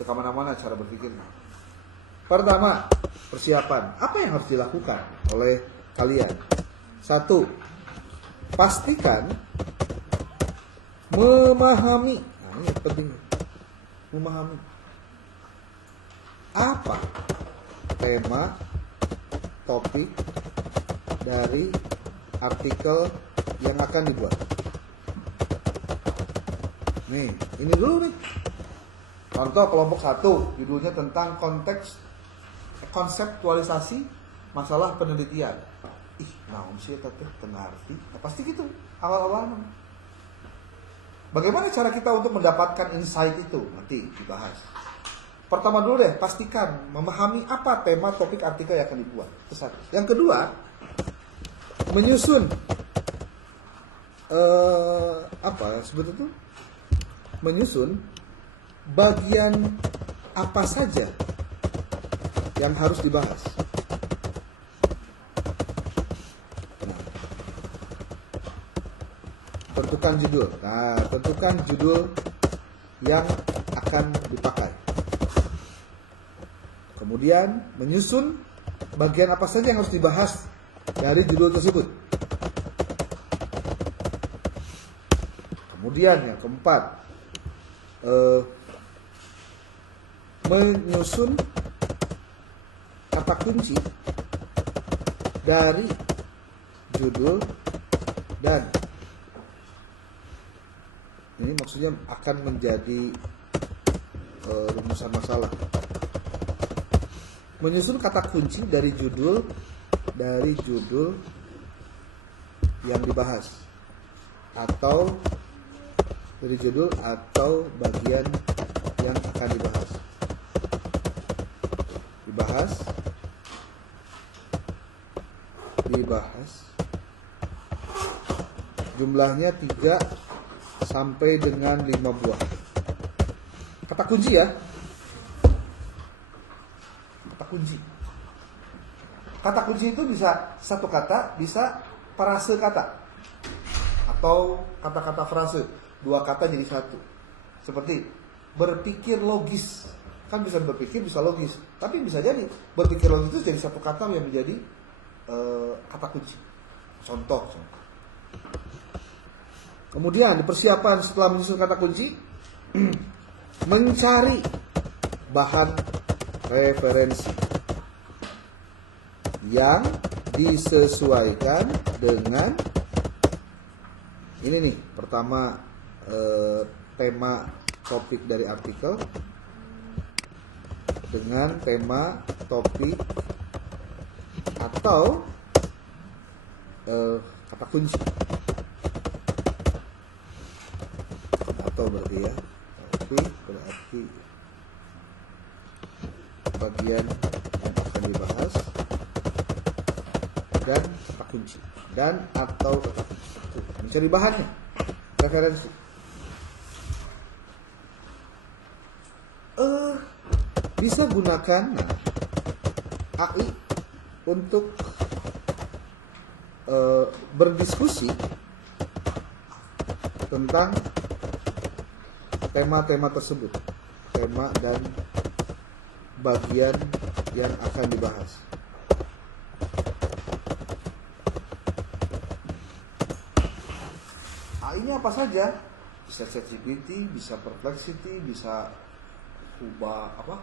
ke mana-mana cara berpikirnya. Pertama, persiapan. Apa yang harus dilakukan oleh kalian? 1. Pastikan memahami. Nah, ini penting. Memahami. Apa tema, topik dari artikel yang akan dibuat? Nih, ini dulu nih. Contoh kelompok 1, judulnya tentang konseptualisasi masalah penelitian. Ih, naon sih teh tengarti? Pasti gitu awal-awal. Bagaimana cara kita untuk mendapatkan insight itu? Nanti dibahas. Pertama dulu deh, pastikan memahami apa tema topik artikel yang akan dibuat. Itu satu. Yang kedua, menyusun sebetulnya menyusun bagian apa saja yang harus dibahas. Tentukan judul. Nah, tentukan judul yang akan dipakai. Kemudian menyusun bagian apa saja yang harus dibahas dari judul tersebut. Kemudian yang keempat, menyusun kata kunci dari judul dan ini maksudnya akan menjadi rumusan masalah. Menyusun kata kunci dari judul yang dibahas atau dari judul atau bagian yang akan dibahas jumlahnya 3 sampai dengan 5 buah kata kunci ya. Kata kunci itu bisa satu kata, bisa frase kata atau kata-kata frase, 2 kata jadi satu. Seperti berpikir logis, kan bisa berpikir bisa logis, tapi bisa jadi berpikir logis itu jadi satu kata yang menjadi kata kunci. Contoh. Kemudian di persiapan setelah menyusun kata kunci, mencari bahan referensi yang disesuaikan dengan ini nih. Pertama, tema topik dari artikel dengan tema topik atau kata kunci. Berarti ya, berarti bagian yang akan dibahas dan kata kunci dan atau kata kunci. Mencari bahannya, referensi. Bisa gunakan AI untuk berdiskusi tentang tema-tema tersebut, tema dan bagian yang akan dibahas. AI-nya apa saja? Bisa ChatGPT, bisa Perplexity, bisa Kubah apa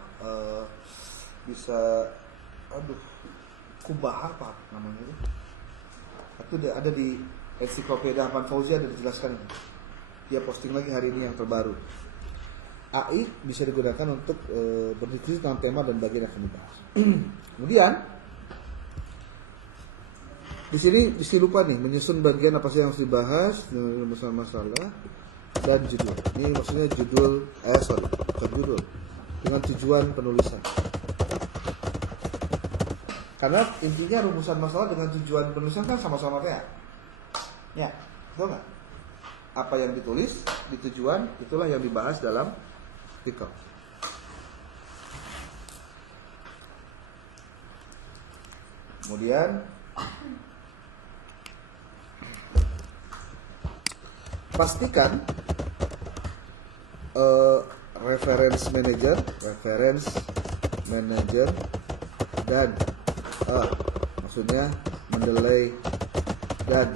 namanya itu? Itu ada di Ensiklopedia Ahmad Fauzi, ada dijelaskan. Dia posting lagi hari ini yang terbaru. AI bisa digunakan untuk berdiskusi tentang tema dan bagian yang akan dibahas. Kemudian di sini lupa nih menyusun bagian apa sih yang harus dibahas, masalah dan judul. Ini maksudnya judul, bukan judul, dengan tujuan penulisan. Karena intinya rumusan masalah dengan tujuan penulisan kan sama-sama kayak. Ya, betul nggak? Apa yang ditulis di tujuan itulah yang dibahas dalam artikel. Kemudian pastikan reference manager dan maksudnya Mendeley dan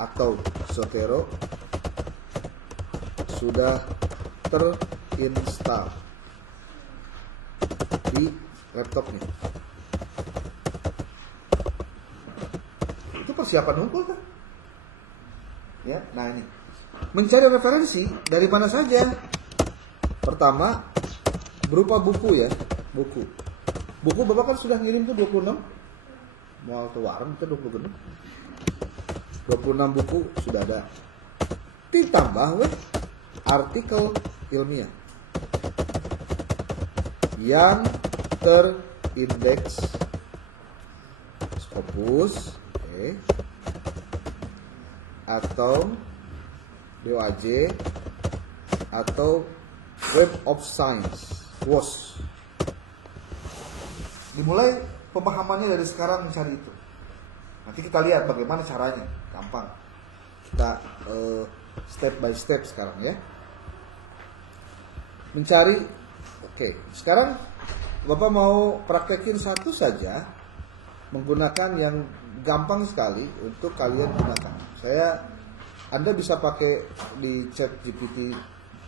atau Zotero sudah terinstall di laptopnya. Itu persiapan hukum kan? Ya, nah ini mencari referensi dari mana saja. Pertama, berupa buku ya, buku. Buku Bapak kan sudah ngirim tuh 26. Mau ke warung itu 26. 26 buku sudah ada. Ditambah artikel ilmiah yang terindeks Scopus, atau DOAJ atau Web of Science, WOS. Dimulai pemahamannya dari sekarang mencari itu. Nanti kita lihat bagaimana caranya, gampang. Kita step by step sekarang ya. Mencari, oke. Sekarang Bapak mau praktekin satu saja, menggunakan yang gampang sekali untuk kalian gunakan. Anda bisa pakai di ChatGPT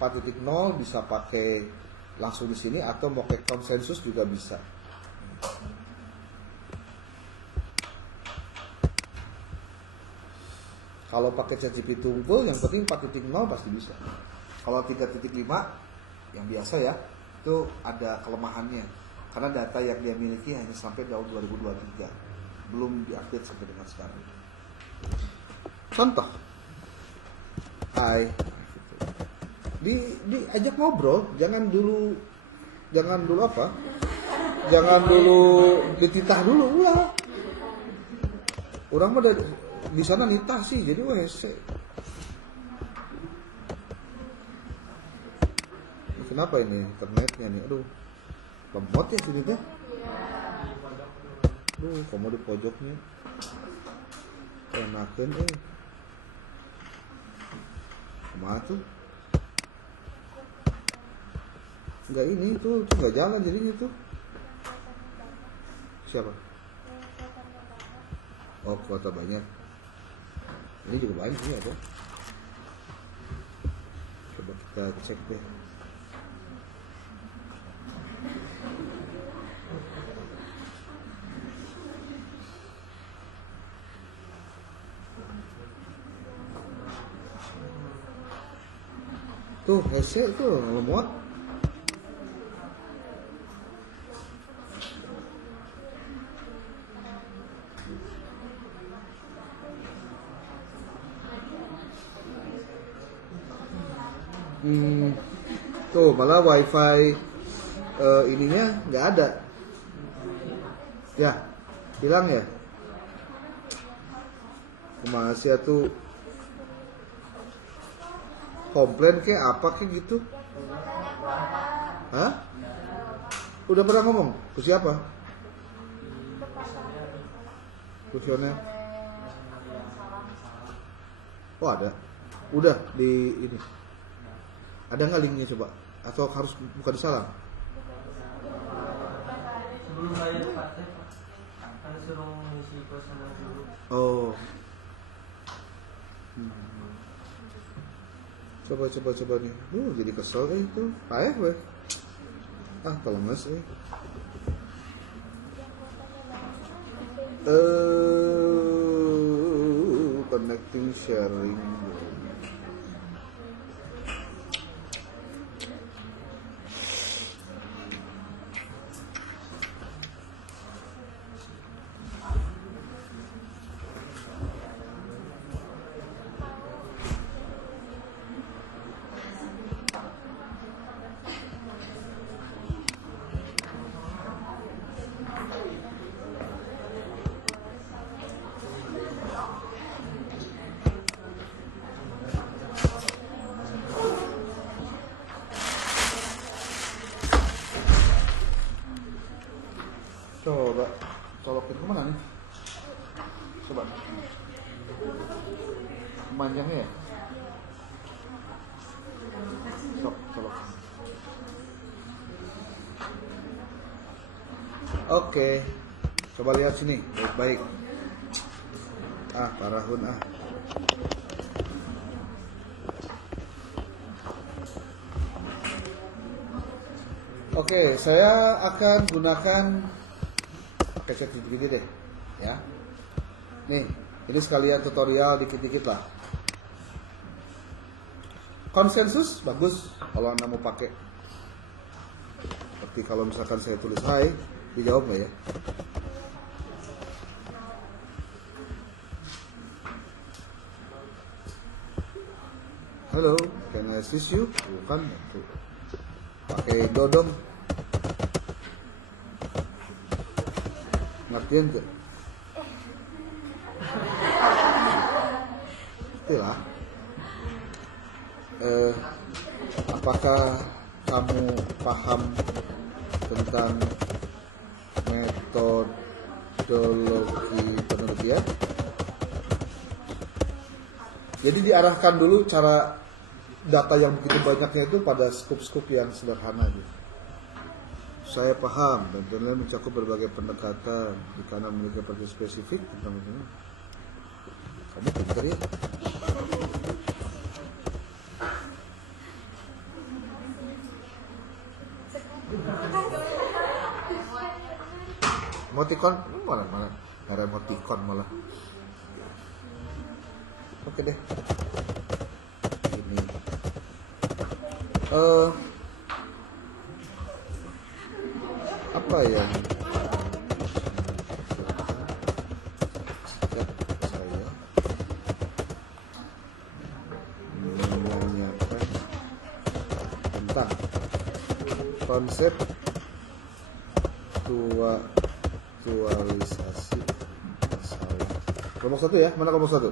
4.0, bisa pakai langsung di sini, atau mau pakai konsensus juga bisa. Kalau pakai ChatGPT unggul, yang penting 4.0 pasti bisa. Kalau 3.5 yang biasa ya, itu ada kelemahannya. Karena data yang dia miliki hanya sampai tahun 2023. Belum diupdate sampai dengan sekarang. Contoh. Hai. Diajak ngobrol, jangan dulu apa? Jangan dulu dititah dulu lah. Orang mah di sana nitah sih, jadi WC. Kenapa ini internetnya nih? Aduh, lemot ya sini teh. Aduh, kamu di pojoknya. Enakan Kumaha tuh? Enggak ini tuh enggak jalan jadinya tuh. Siapa? Oh, kuota banyak. Ini juga banyak sih ada. Coba kita cek deh. Tuh, hese tuh lemot. Tuh malah wifi ininya nggak ada. Ya, hilang ya. Masih tuh komplain kayak apa kayak gitu. Hah? Udah pernah ngomong ke siapa? Kusioner. Oh ada. Udah di ini. Ada nggak linknya coba? Atau harus buka di salam? Sebelum saya praktek, kan suruh ngisi kuesioner dulu. Oh. Coba nih. Jadi kesel itu. Payah weh. Tolong mas connecting sharing. Coba colokin kemana nih? Coba panjangnya ya? Sok, colok. Oke, coba lihat sini baik-baik. Parahun Oke, saya akan gunakan pakai ChatGPT deh, ya. Nih, ini sekalian tutorial dikit-dikit lah. Konsensus bagus kalau Anda mau pakai. Berarti kalau misalkan saya tulis hai, dijawab nggak ya? Halo, can I assist you? Bukan, tuh. Pakai dodong. Ngertiin tuh? Itulah. Apakah kamu paham tentang metodologi penelitian? Jadi diarahkan dulu cara data yang begitu banyaknya itu pada skup-skup yang sederhana gitu. Saya paham dan penelitian mencakup berbagai pendekatan karena memiliki perspektif spesifik tentang itu. Kamu pintar ya? Emoticon mana nggak ada emoticon malah. Oke deh. Ini apa yang saya menanyakan tentang konsep aktualisasi masalah. Kelompok 1 ya, mana kelompok 1?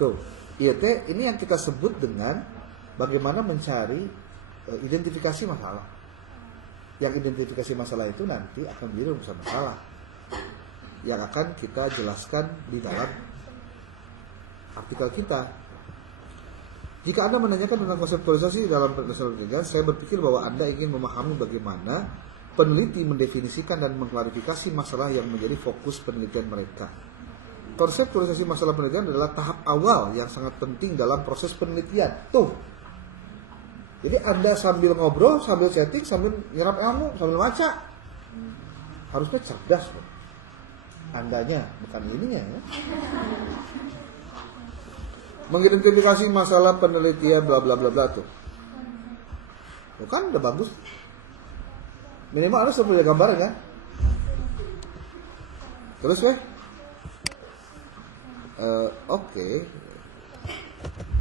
Tuh, IET ini yang kita sebut dengan bagaimana mencari identifikasi masalah. Yang identifikasi masalah itu nanti akan menjadi rumusan masalah yang akan kita jelaskan di dalam artikel kita. Jika Anda menanyakan tentang konseptualisasi dalam penelitian, saya berpikir bahwa Anda ingin memahami bagaimana peneliti mendefinisikan dan mengklarifikasi masalah yang menjadi fokus penelitian mereka. Konseptualisasi masalah penelitian adalah tahap awal yang sangat penting dalam proses penelitian. Tuh. Jadi Anda sambil ngobrol, sambil chatting, sambil nyerap ilmu, sambil baca. Harusnya cerdas loh. Andanya, bukan ininya ya. Mengidentifikasi masalah penelitian bla bla bla bla tuh. Bukan udah bagus. Minimal harus punya gambaran kan? Terus weh. Oke.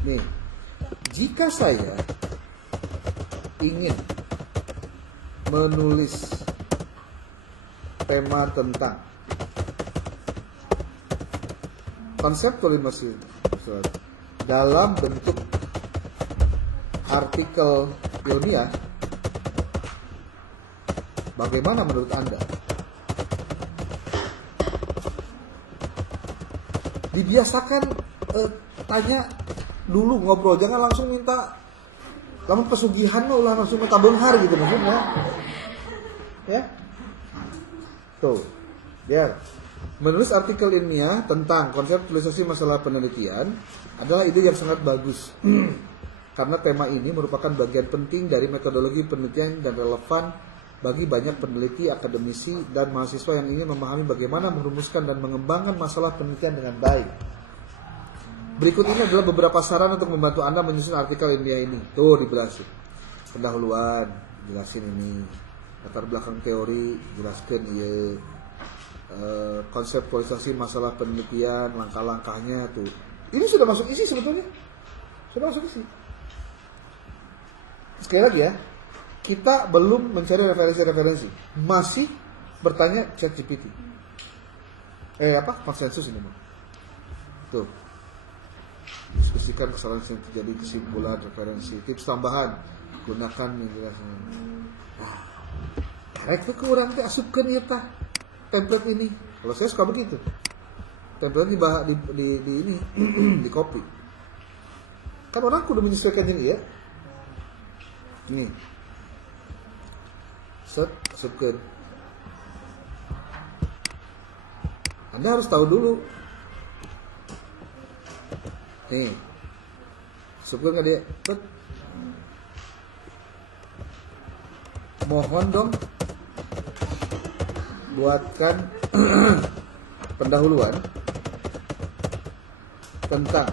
Nih, jika saya ingin menulis tema tentang konseptualisasi dalam bentuk artikel ilmiah, bagaimana menurut Anda? Dibiasakan tanya dulu, ngobrol, jangan langsung minta kamu pesugihan lo lah langsung minta bonghar gitu maksudnya. Ya. Tuh. Biar menulis artikel ilmiah tentang konseptualisasi masalah penelitian adalah ide yang sangat bagus. Karena tema ini merupakan bagian penting dari metodologi penelitian dan relevan bagi banyak peneliti, akademisi, dan mahasiswa yang ingin memahami bagaimana merumuskan dan mengembangkan masalah penelitian dengan baik. Berikut ini adalah beberapa saran untuk membantu Anda menyusun artikel ilmiah ini. Tuh dijelasin. Pendahuluan, jelasin ini. Latar belakang teori, jelaskan ya. Konseptualisasi masalah penelitian, langkah-langkahnya tuh. Ini sudah masuk isi sebetulnya. Sudah masuk isi. Sekali lagi ya. Kita belum mencari referensi-referensi, masih bertanya ChatGPT. Konsensus ini, tuh. Diskusikan kesalahan yang terjadi, kesimpulan, referensi, tips tambahan, gunakan penjelasan. Karek tuh kurang teh asupkan ya tah template ini. Kalau saya suka begitu. Template di ini di copy. Kan orang kudu menyesuaikan ini ya. Nih. Asupkan. Anda harus tahu dulu. Nih. Asupkan nggak dia? Mohon dong buatkan pendahuluan tentang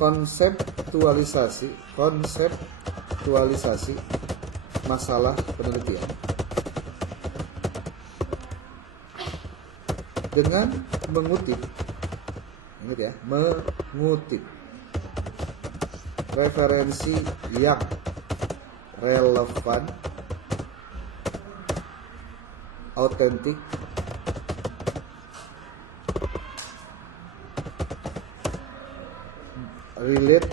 konseptualisasi masalah penelitian dengan mengutip, ingat ya, mengutip referensi yang relevan, autentik, relate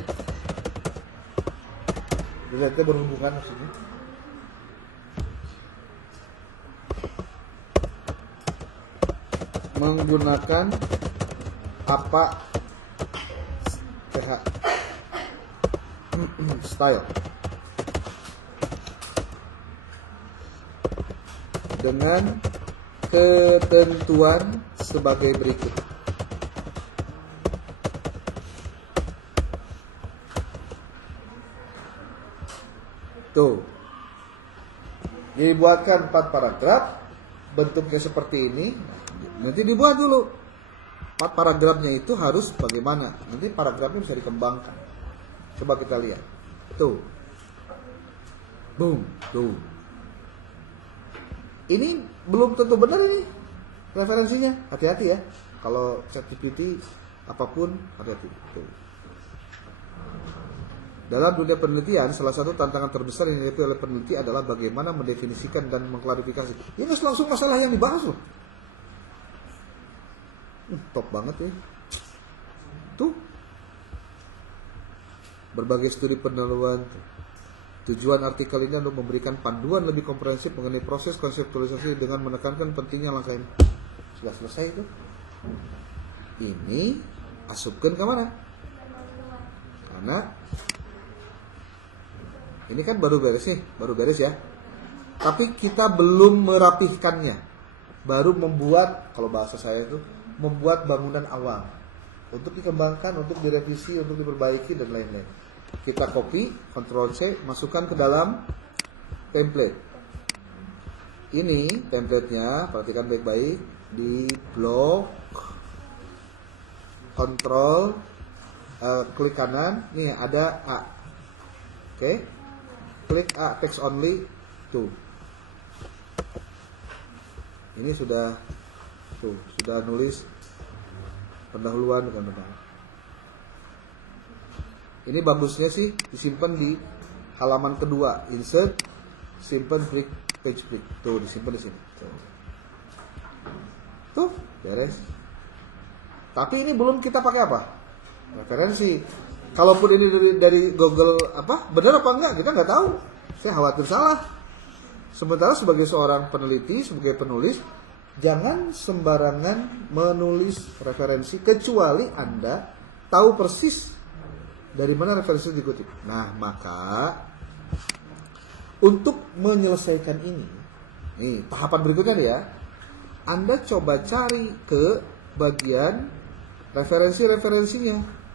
berhubungan maksudnya, menggunakan apa style dengan ketentuan sebagai berikut. Tuh, dibuatkan 4 paragraf, bentuknya seperti ini. Nanti dibuat dulu 4 paragrafnya itu harus bagaimana. Nanti paragrafnya bisa dikembangkan. Coba kita lihat. Tuh, boom, tuh. Ini belum tentu benar ini referensinya. Hati-hati ya. Kalau ChatGPT apapun, hati-hati. Tuh. Dalam dunia penelitian, salah satu tantangan terbesar yang dihadapi oleh peneliti adalah bagaimana mendefinisikan dan mengklarifikasi. Ini langsung masalah yang dibahas loh. Top banget ya. Tuh. Berbagai studi penelitian. Tujuan artikel ini untuk memberikan panduan lebih komprehensif mengenai proses konseptualisasi dengan menekankan pentingnya langkah ini. Sudah selesai itu. Ini asupkan ke mana? Karena ini kan baru beres nih, baru beres ya. Tapi kita belum merapihkannya. Baru membuat, kalau bahasa saya itu, membuat bangunan awal. Untuk dikembangkan, untuk direvisi, untuk diperbaiki, dan lain-lain. Kita copy, Ctrl C, masukkan ke dalam template. Ini template-nya, perhatikan baik-baik. Di blok, Ctrl, klik kanan, nih ada A. Oke. Klik A, text only, tuh. Ini sudah nulis pendahuluan dengan benar. Ini bagusnya sih disimpan di halaman kedua, insert, simpan break, page break. Tuh, disimpan di sini. Tuh, beres. Tapi ini belum kita pakai apa? Referensi. Kalaupun ini dari Google benar apa enggak, kita nggak tahu. Saya khawatir salah. Sementara sebagai seorang peneliti, sebagai penulis, jangan sembarangan menulis referensi kecuali Anda tahu persis dari mana referensi dikutip. Nah, maka untuk menyelesaikan ini, nih tahapan berikutnya ya. Anda coba cari ke bagian referensi-referensinya.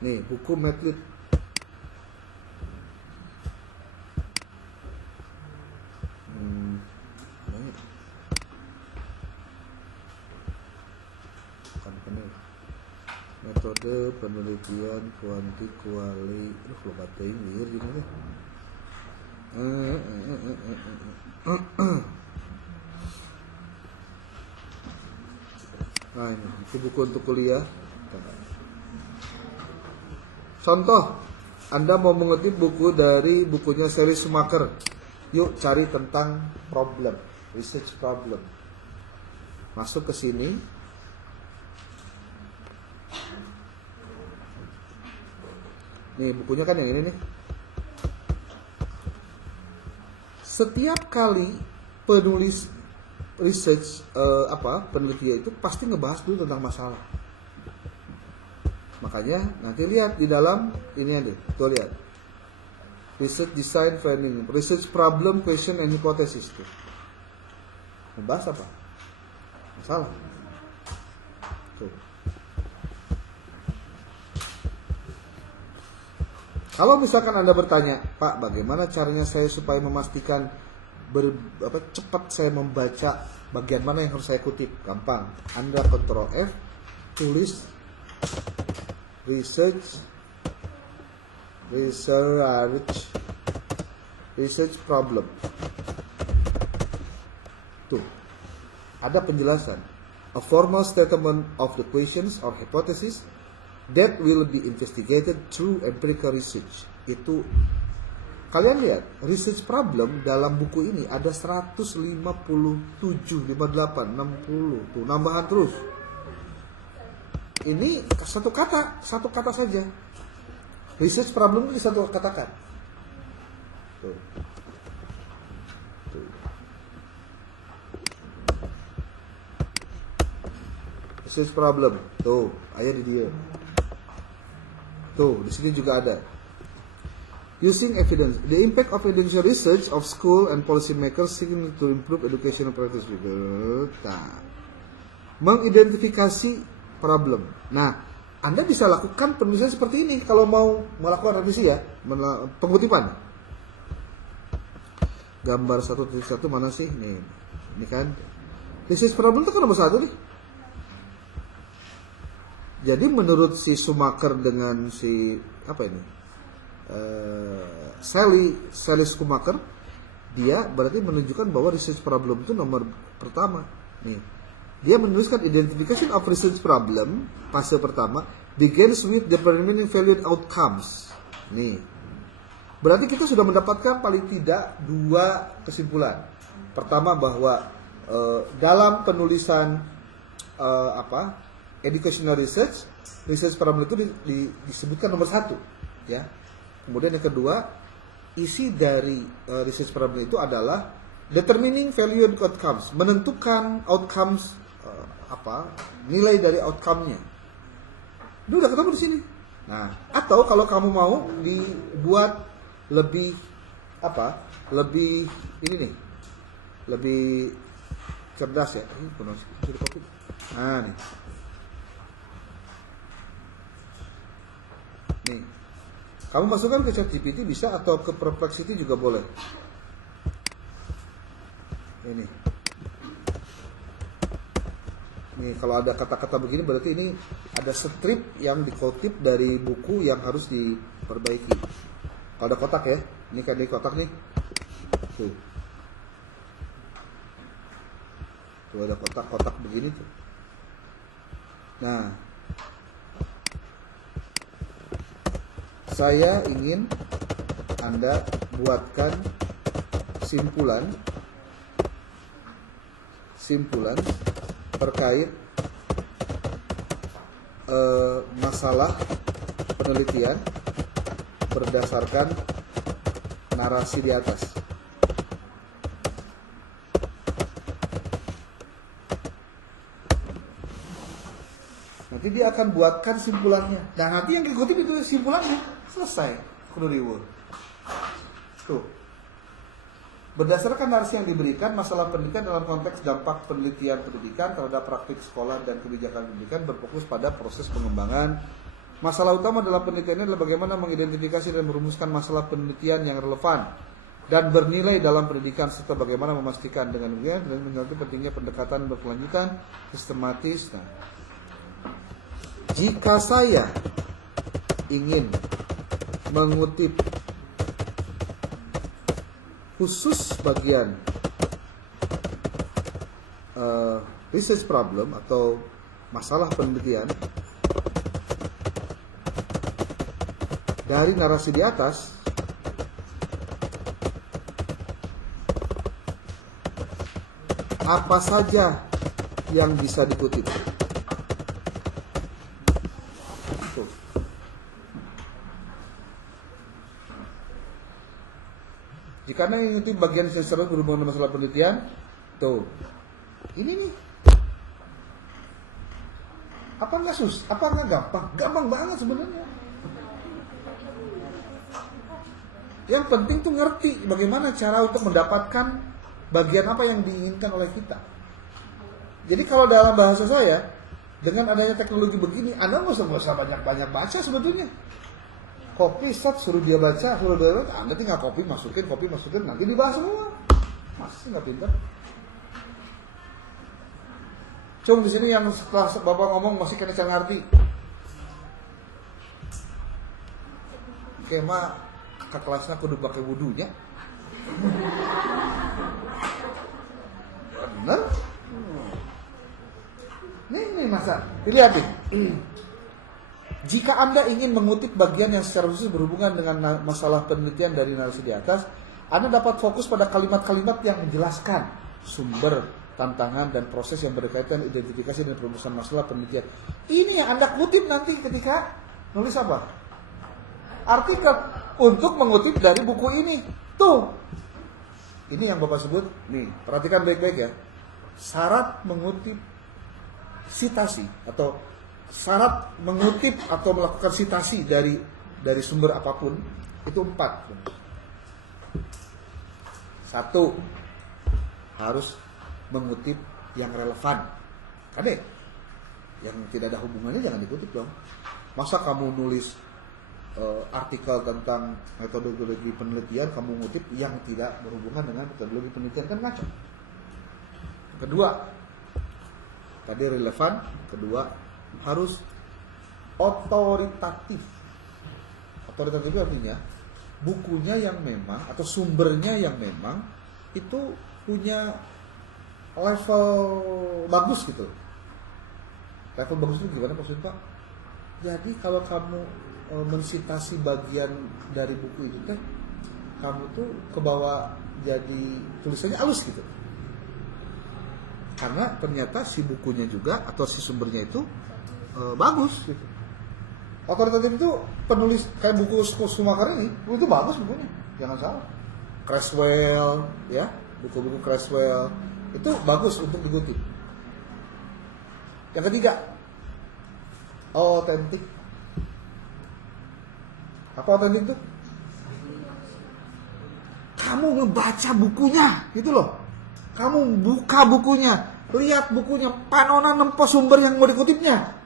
Nih, buku Medlit. Banyak. Bukan benar. Metode penelitian kuanti kuali. Kalau bahasa Inggris gimana? Nah, ini buku untuk kuliah. Contoh, Anda mau mengutip buku dari bukunya Sally Schumacher. Yuk cari tentang problem, research problem. Masuk ke sini. Nih bukunya kan yang ini nih. Setiap kali penulis research penelitian itu pasti ngebahas dulu tentang masalah. Makanya nanti lihat di dalam ini ada, tuh lihat. Research design framing, research problem, question and hypothesis tuh. Membahas apa? Masalah. Tuh. Kalau misalkan Anda bertanya, Pak, bagaimana caranya saya supaya memastikan cepat saya membaca bagian mana yang harus saya kutip? Gampang. Anda Ctrl F, tulis research problem. Tuh, ada penjelasan. A formal statement of the questions or hypothesis that will be investigated through empirical research. Itu kalian lihat, research problem dalam buku ini ada 157, 58, 60, tuh nambahan terus. Ini satu kata saja. Research problem itu satu katakan. Tuh. Tuh. Research problem. Tuh, ayat di dia. Tuh, di sini juga ada. Using evidence, the impact of evidential research of school and policy makers seeking to improve educational practice. Nah, mengidentifikasi problem. Nah, Anda bisa lakukan penulisan seperti ini kalau mau melakukan revisi ya, pengutipan. Gambar 1.1 mana sih? Nih, ini kan. Research problem itu kan nomor 1 nih. Jadi menurut si Schumacher dengan si apa ini? Sally Schumacher, dia berarti menunjukkan bahwa research problem itu nomor pertama. Nih, dia menuliskan identification of research problem fase pertama begins with determining valued outcomes. Nih, berarti kita sudah mendapatkan paling tidak 2 kesimpulan. Pertama bahwa dalam penulisan educational research problem itu disebutkan nomor 1, ya. Kemudian yang kedua, isi dari research problem itu adalah determining valued outcomes, menentukan outcomes nilai dari outcome-nya. Itu udah ketemu di sini. Nah, atau kalau kamu mau dibuat lebih lebih ini nih, lebih cerdas ya. Ini penuh kopi. Nah, nih. Nih. Kamu masukkan ke ChatGPT bisa atau ke Perplexity juga boleh. Ini. Nih, kalau ada kata-kata begini berarti ini ada strip yang dikutip dari buku yang harus diperbaiki. Kalau ada kotak ya, ini kan di kotak nih. Tuh. Tuh ada kotak-kotak begini tuh. Nah, saya ingin Anda buatkan simpulan terkait masalah penelitian berdasarkan narasi di atas. Nanti dia akan buatkan simpulannya. Nah, nanti yang dikutip itu simpulannya. Selesai. Tuh. Berdasarkan narasi yang diberikan, masalah pendidikan dalam konteks dampak penelitian pendidikan terhadap praktik sekolah dan kebijakan pendidikan berfokus pada proses pengembangan. Masalah utama dalam penelitian ini adalah bagaimana mengidentifikasi dan merumuskan masalah penelitian yang relevan dan bernilai dalam pendidikan, serta bagaimana memastikan dengan demikian dan mengerti pentingnya pendekatan berkelanjutan sistematis. Nah, jika saya ingin mengutip khusus bagian research problem atau masalah penelitian dari narasi di atas, apa saja yang bisa dikutip? Jika Anda mengikuti bagian sesuatu berhubungan dengan masalah penelitian, tuh, ini nih, apa nggak apa nggak gampang? Gampang banget sebenarnya. Yang penting tuh ngerti bagaimana cara untuk mendapatkan bagian apa yang diinginkan oleh kita. Jadi kalau dalam bahasa saya, dengan adanya teknologi begini, Anda nggak usah banyak-banyak baca sebetulnya. Kopi set suruh dia baca, Anda tinggal kopi masukin, nanti dibahas semua. Masih nggak pintar. Cung di sini yang setelah Bapak ngomong masih kena ngerti. Kema kakak kelasnya kudu pakai wudunya. Bener? Nih masa, dilihat nih. Jika Anda ingin mengutip bagian yang secara khusus berhubungan dengan masalah penelitian dari narasi di atas, Anda dapat fokus pada kalimat-kalimat yang menjelaskan sumber, tantangan, dan proses yang berkaitan identifikasi dan perumusan masalah penelitian. Ini yang Anda kutip nanti ketika nulis apa? Artikel untuk mengutip dari buku ini. Tuh. Ini yang Bapak sebut, nih, perhatikan baik-baik ya. Syarat mengutip sitasi atau syarat mengutip atau melakukan sitasi dari sumber apapun itu 4. 1, harus mengutip yang relevan. Kade, yang tidak ada hubungannya jangan dikutip dong. Masa kamu nulis artikel tentang metodologi penelitian kamu ngutip yang tidak berhubungan dengan metodologi penelitian, kan ngaco. Kedua, tadi relevan. Kedua, harus otoritatif. Otoritatif itu artinya bukunya yang memang atau sumbernya yang memang itu punya level bagus gitu. Level bagus itu gimana maksudnya Pak? Jadi kalau kamu mensitasi bagian dari buku itu teh, kamu tuh kebawa jadi tulisannya halus gitu. Karena ternyata si bukunya juga atau si sumbernya itu bagus gitu. Otoritatif itu penulis kayak buku Schumacher ini, itu bagus bukunya, jangan salah. Creswell, ya, buku-buku Creswell itu bagus untuk dikutip. Yang ketiga, otentik. Apa otentik itu? Kamu ngebaca bukunya, gitu loh. Kamu buka bukunya, lihat bukunya, panona nempo sumber yang mau dikutipnya.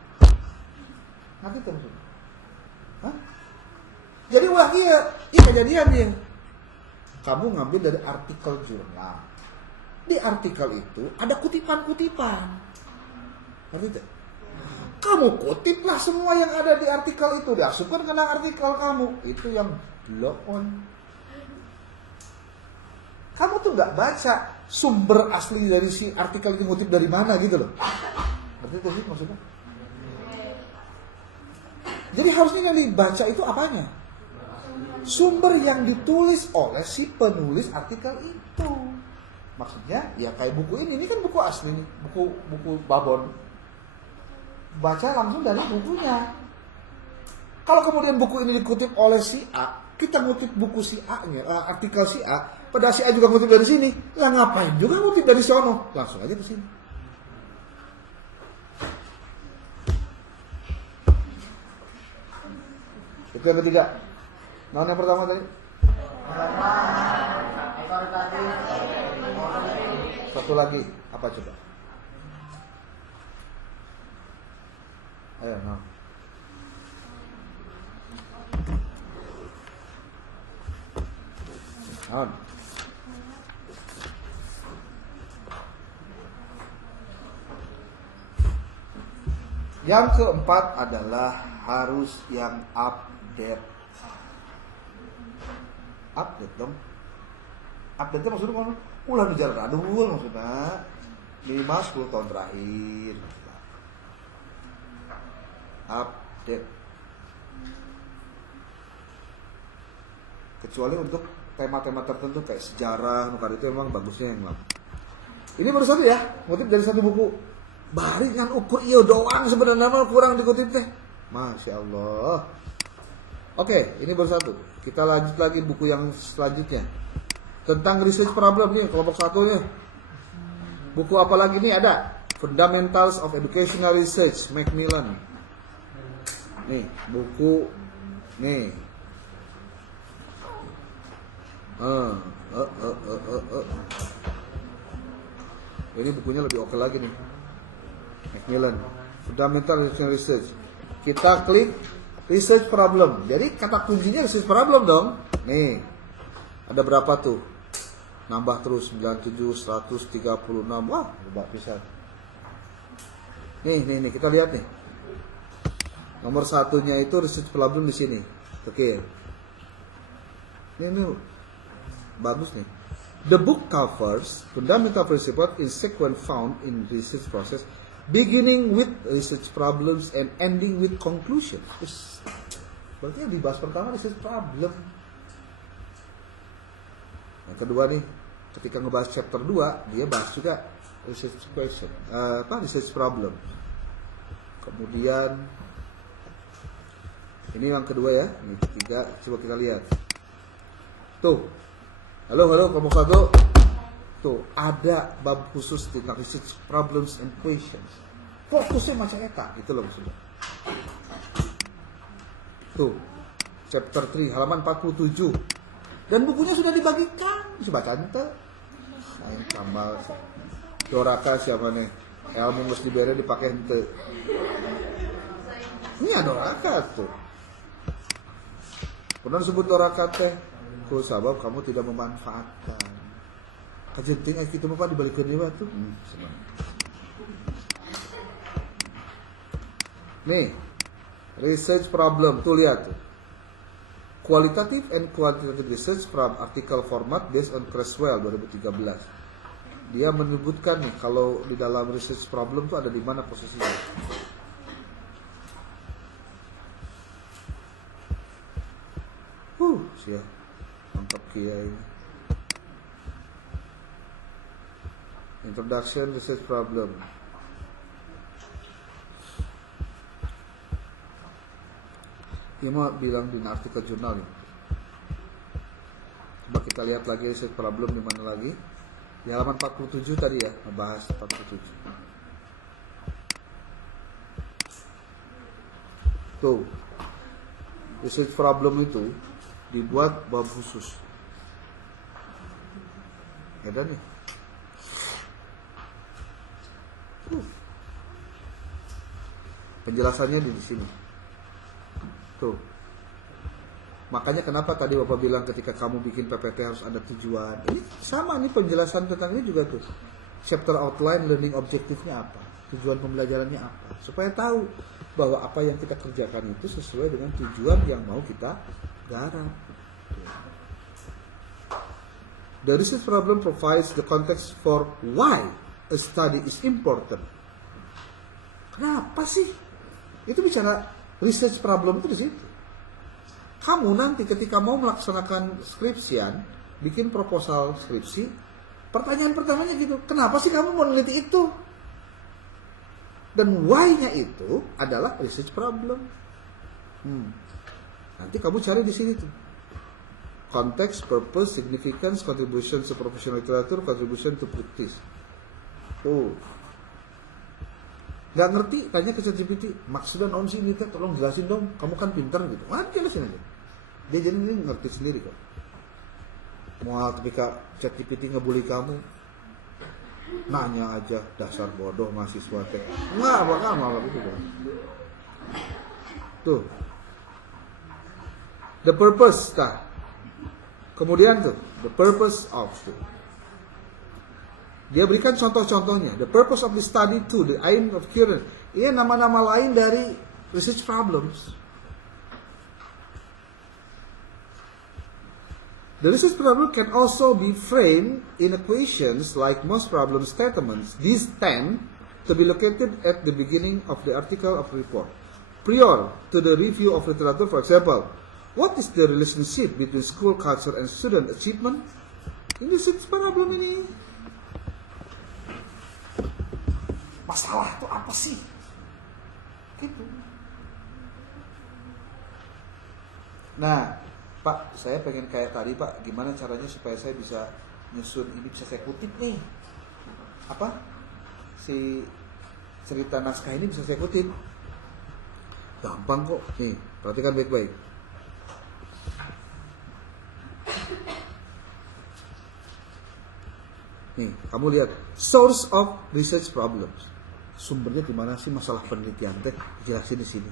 Nanti terus. Hah? Jadi wah iya kejadian dia. Kamu ngambil dari artikel jurnal. Di artikel itu ada kutipan-kutipan. Ngerti tidak? Kamu kutiplah semua yang ada di artikel itu, diasupkan ke artikel kamu. Itu yang blow on. Kamu tuh nggak baca sumber asli dari si artikel itu ngutip dari mana gitu loh. Ngerti itu sih maksudnya? Jadi harusnya yang dibaca itu apanya? Sumber yang ditulis oleh si penulis artikel itu. Maksudnya ya kayak buku ini kan buku asli, buku Babon. Baca langsung dari bukunya. Kalau kemudian buku ini dikutip oleh si A, kita ngutip buku si A-nya, artikel si A, pada si A juga ngutip dari sini, lah ngapain juga ngutip dari sono? Langsung aja ke sini. Itu yang ketiga. Nah, yang pertama tadi? Satu lagi, apa coba? Ayo, nah. On. Yang keempat adalah harus yang update. Update dong. Update maksudnya mana? Ulah di jalan adul maksudnya. 5-10 tahun terakhir. Update. Kecuali untuk tema-tema tertentu kayak sejarah, maka itu memang bagusnya yang lama. Ini baru satu ya, ngutip dari satu buku. Baringan ukur iyo doang sebenarnya kurang dikutip teh. Masya Allah. Oke, ini baru satu. Kita lanjut lagi buku yang selanjutnya. Tentang research problem nih, kelompok satunya. Buku apa lagi nih ada? Fundamentals of Educational Research, Macmillan. Nih, buku nih. Ini bukunya lebih oke lagi nih. Macmillan, Fundamental Educational Research. Kita klik Research problem. Jadi kata kuncinya research problem dong. Nih, ada berapa tuh? Nambah terus 97, 136. Wah, hebat pisan. Nih, kita lihat nih. Nomor satunya itu research problem di sini. Oke. Ini bagus nih. The book covers fundamental principles in sequence found in research process, beginning with research problems and ending with conclusion. Berarti yang dibahas pertama research problem. Yang kedua nih, ketika ngebahas chapter 2, dia bahas juga research question, research problem. Kemudian ini yang kedua ya, ini ketiga, coba kita lihat. Tuh. Halo, kelompok 1. Tuh, ada bab khusus tentang research problems and questions. Fokusnya macam eta, gitu loh maksudnya. Tuh, chapter 3, halaman 47. Dan bukunya sudah dibagikan, coba ente. Main tambal. Doraka siapa nih? Ilmu mesti diberi dipakai ente. Ini ada Doraka tuh. Pernah disebut Doraka teh? Ku sabab kamu tidak memanfaatkan. Kajenting kita Bapak dibalikkan dewa tuh. Nih, research problem tuh lihat tuh. Qualitative and quantitative research from article format based on Creswell 2013. Dia menyebutkan nih kalau di dalam research problem tuh ada di mana posisinya. Siap. Mantap kiai. Introduction research problem. Dia mau bilang di artikel jurnal ini. Coba kita lihat lagi research problem di mana lagi? Di halaman 47 tadi ya, membahas 47. Tuh. Research problem itu dibuat bab khusus. Ada nih. Penjelasannya di sini. Tuh. Makanya kenapa tadi Bapak bilang ketika kamu bikin PPT harus ada tujuan. Ini sama nih penjelasan tentang ini juga tuh. Chapter outline learning objektifnya apa? Tujuan pembelajarannya apa? Supaya tahu bahwa apa yang kita kerjakan itu sesuai dengan tujuan yang mau kita garap. The research problem provides the context for why a study is important. Kenapa sih? Itu bicara research problem itu di situ. Kamu nanti ketika mau melaksanakan skripsian, bikin proposal skripsi, pertanyaan pertamanya gitu, kenapa sih kamu mau meneliti itu? Dan why-nya itu adalah research problem. Nanti kamu cari di sini tuh. Context, purpose, significance, contribution to professional literature, contribution to practice. Tuh. Gak ngerti, tanya ke ChatGPT. Maksudnya naon sih ini teh? Tolong jelasin dong. Kamu kan pintar gitu. Wah, jelasin aja. Dia jadi ini ngerti sendiri kok. Mau ketika ChatGPT ngebully kamu, nanya aja, dasar bodoh mahasiswa teh. Enggak, bakal malah gitu kan. Tuh. The purpose tah. Kemudian tuh, the purpose of tuh. Dia berikan contoh-contohnya. The purpose of the study too, the aim of current. Ini nama-nama lain dari research problems. The research problem can also be framed in equations like most problem statements. These tend to be located at the beginning of the article of report. Prior to the review of literature, for example, what is the relationship between school culture and student achievement? Ini research problem ini. Masalah itu apa sih? Gitu. Nah, Pak, saya pengen kayak tadi Pak. Gimana caranya supaya saya bisa nyusun ini, bisa saya kutip nih? Apa? Si cerita naskah ini bisa saya kutip. Gampang kok. Nih, perhatikan baik-baik. Nih, kamu lihat source of research problems. Sumbernya di mana sih masalah penelitian teh? Jelasin di sini.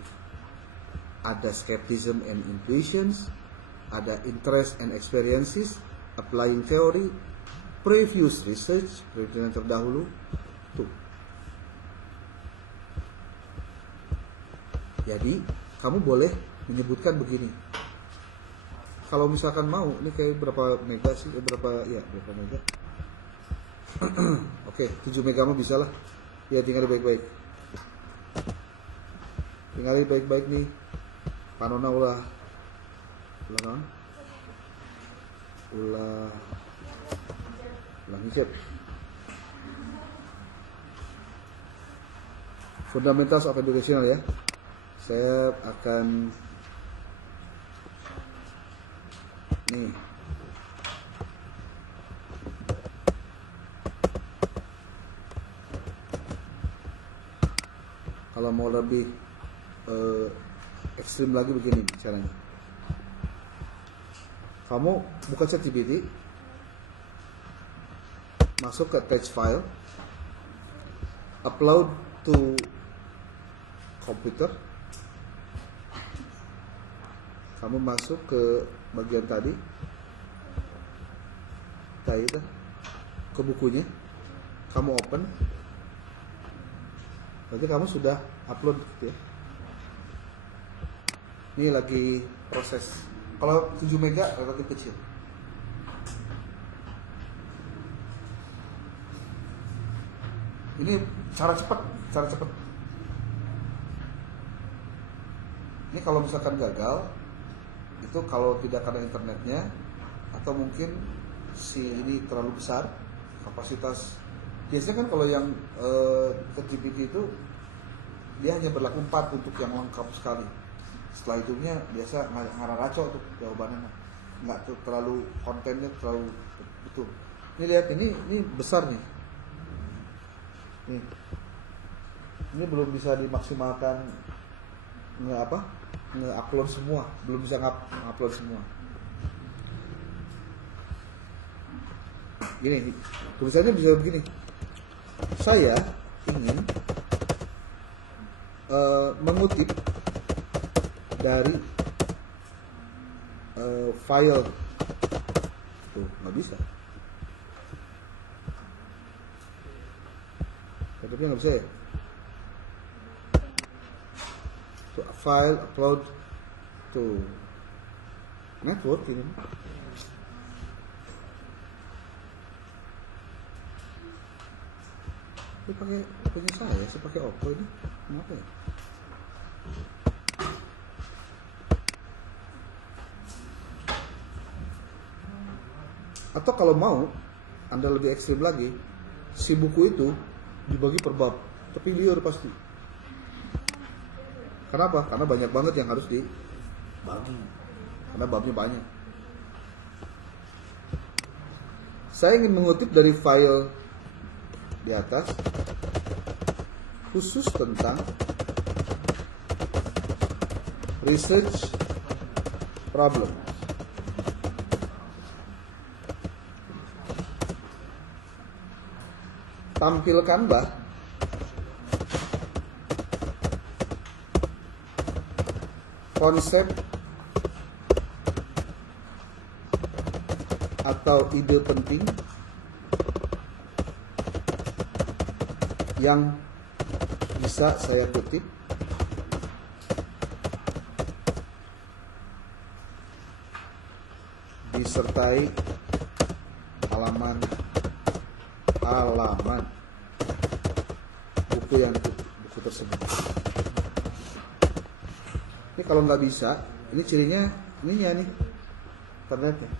ada skepticism and intuitions, ada interest and experiences, applying theory, previous research, penelitian terdahulu. Tuh. Jadi kamu boleh menyebutkan begini. Kalau misalkan mau, ini kayak berapa mega sih? Berapa mega? Oke, 7 mega mah bisa lah. Ya tinggal baik-baik. Tinggal baik-baik nih. Panona ulah ngicet. Fundamentals of Educational ya. Saya akan nih. Kalau mau lebih ekstrim lagi begini caranya. Kamu buka ChatGPT, masuk ke text file, upload to komputer. Kamu masuk ke bagian tadi, ke bukunya, kamu open, berarti kamu sudah upload gitu ya. Ini lagi proses. Kalau 7 mega relatif kecil. Ini cara cepat. Ini kalau misalkan gagal, itu kalau tidak karena internetnya, atau mungkin si ini terlalu besar kapasitas. Biasanya kan kalau yang ke GPT itu dia hanya berlaku 4 untuk yang lengkap sekali. Setelah itunya biasa ngarang raco tuh jawabannya, nggak tuh terlalu kontennya terlalu betul. Ini lihat ini besar nih. Ini belum bisa dimaksimalkan nge-upload semua, belum bisa nge-upload semua. Gini, tulisannya bisa begini. Saya ingin mengutip dari file tuh, nggak bisa. Tapi nggak bisa ya. Tuh, file upload to network ini. Ini pakai punya saya pakai Oppo ini. Kenapa ya? Atau kalau mau Anda lebih ekstrim lagi, si buku itu dibagi per bab, tapi liar pasti. Kenapa? Karena banyak banget yang harus dibagi. Karena babnya banyak. Saya ingin mengutip dari file di atas khusus tentang research problem. Tampilkanlah konsep atau ide penting yang bisa saya kutip disertai halaman buku tersebut. Ini kalau nggak bisa, ini cirinya ininya nih, internetnya.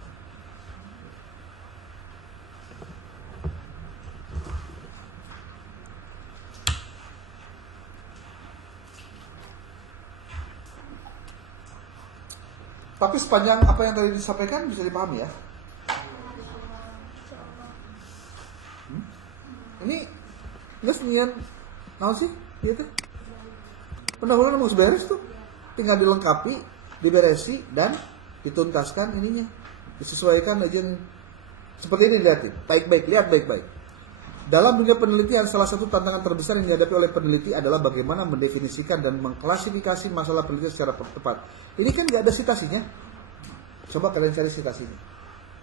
Tapi sepanjang apa yang tadi disampaikan bisa dipahami ya. Ini nggak senian, naon sih, gitu. Pendahuluan mau beres tuh, tinggal dilengkapi, diberesi dan dituntaskan ininya, disesuaikan aja. Seperti ini lihat, baik-baik, lihat baik-baik. Dalam dunia penelitian, salah satu tantangan terbesar yang dihadapi oleh peneliti adalah bagaimana mendefinisikan dan mengklasifikasi masalah penelitian secara tepat. Ini kan nggak ada citasinya. Coba kalian cari citasinya.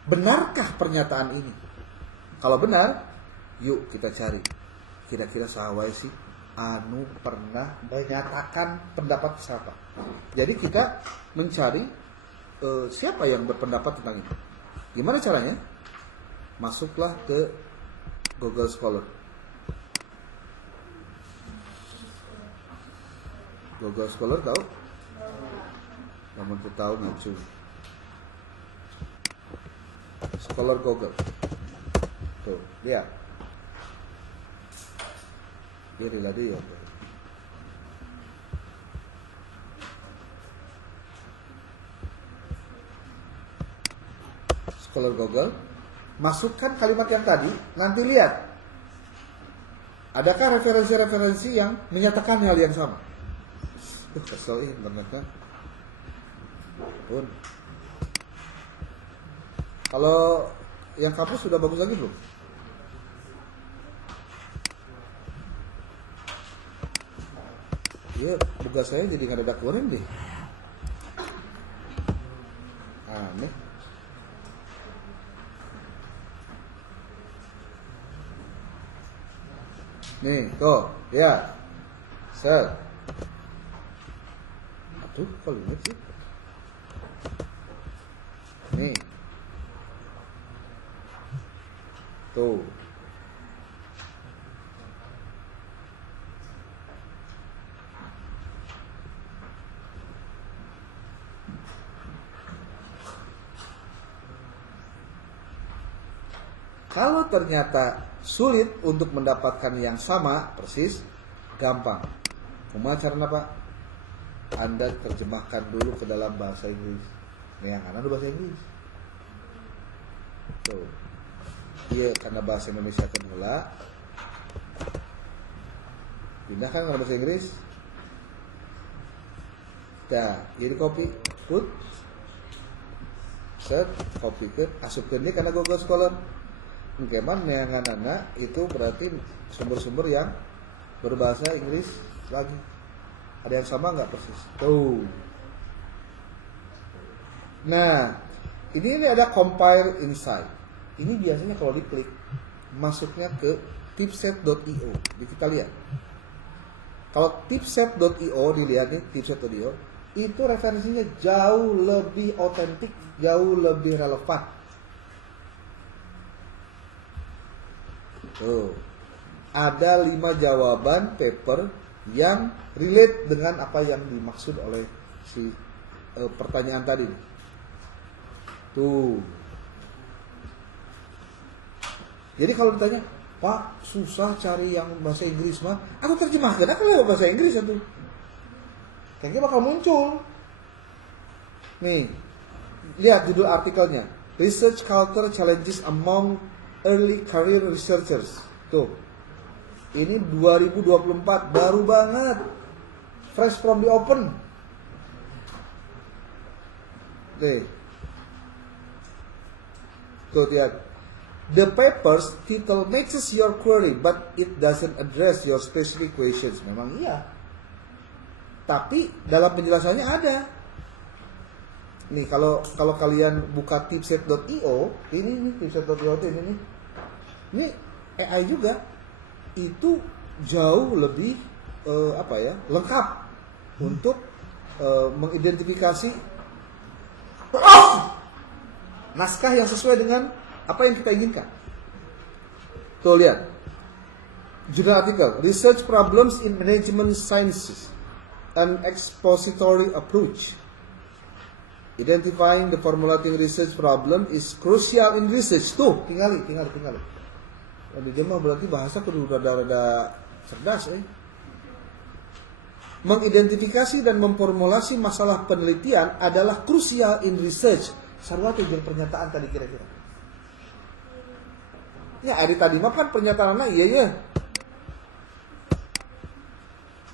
Benarkah pernyataan ini? Kalau benar, yuk kita cari. Kira-kira sahawai sih anu pernah menyatakan pendapat siapa. Jadi kita mencari siapa yang berpendapat tentang itu. Gimana caranya? Masuklah ke Google Scholar. Google Scholar tahu? Namun tahu ngacu. Scholar Google. Tuh, lihat. Kiri lah dia. Scholar Google. Masukkan kalimat yang tadi, nanti lihat. Adakah referensi-referensi yang menyatakan hal yang sama? Kesel internetnya. Pun. Kalau yang kampus sudah bagus lagi belum? Iya, tugas saya jadi nggak ada keluarin deh. Aneh. Nih, tuh, ya. Set. Aduh, kalau ini sih. Nih. Tuh. Kalau ternyata sulit untuk mendapatkan yang sama persis, gampang. Kumaha carana Pak? Anda terjemahkan dulu ke dalam bahasa Inggris. Nih yang kanan bahasa Inggris. Tuh. Iya, karena bahasa Indonesia kan heula. Pindahkan ke bahasa Inggris. Dah, jadi copy, put. Set, copy ke, asupkeun deui kana Google Scholar. Keman neanganana itu berarti sumber-sumber yang berbahasa Inggris lagi. Ada yang sama nggak persis? Tuh. Nah, ini ada compile insight. Ini biasanya kalau diklik masuknya ke tipset.io. Kita lihat. Kalau tipset.io dilihat nih, tipset.io itu referensinya jauh lebih otentik, jauh lebih relevan. Tuh. Ada 5 jawaban paper yang relate dengan apa yang dimaksud oleh si pertanyaan tadi. Tuh. Jadi kalau ditanya, Pak, susah cari yang bahasa Inggris mah, aku terjemahkan aku lewat bahasa Inggris itu. Kayaknya bakal muncul. Nih, lihat judul artikelnya. Research Culture Challenges Among Early Career Researchers. Tuh. Ini 2024, baru banget. Fresh from the open. Nih. Tuh lihat. The paper's title matches your query, but it doesn't address your specific questions. Memang iya. Tapi dalam penjelasannya ada. Nih kalau kalian buka tipset.io, ini tipset.io ini nih. Ini AI juga itu jauh lebih lengkap untuk mengidentifikasi naskah yang sesuai dengan apa yang kita inginkan. Tuh lihat. Judul artikel, Research Problems in Management Sciences, an Expository Approach. Identifying the formulating research problem is crucial in research. Tuh, tinggali. Di Jerman berarti bahasa kudu rada cerdas, Mengidentifikasi dan memformulasi masalah penelitian adalah crucial in research. Sarua teh jeung pernyataan tadi kira-kira. Ya, ari tadi mah kan pernyataanna iya.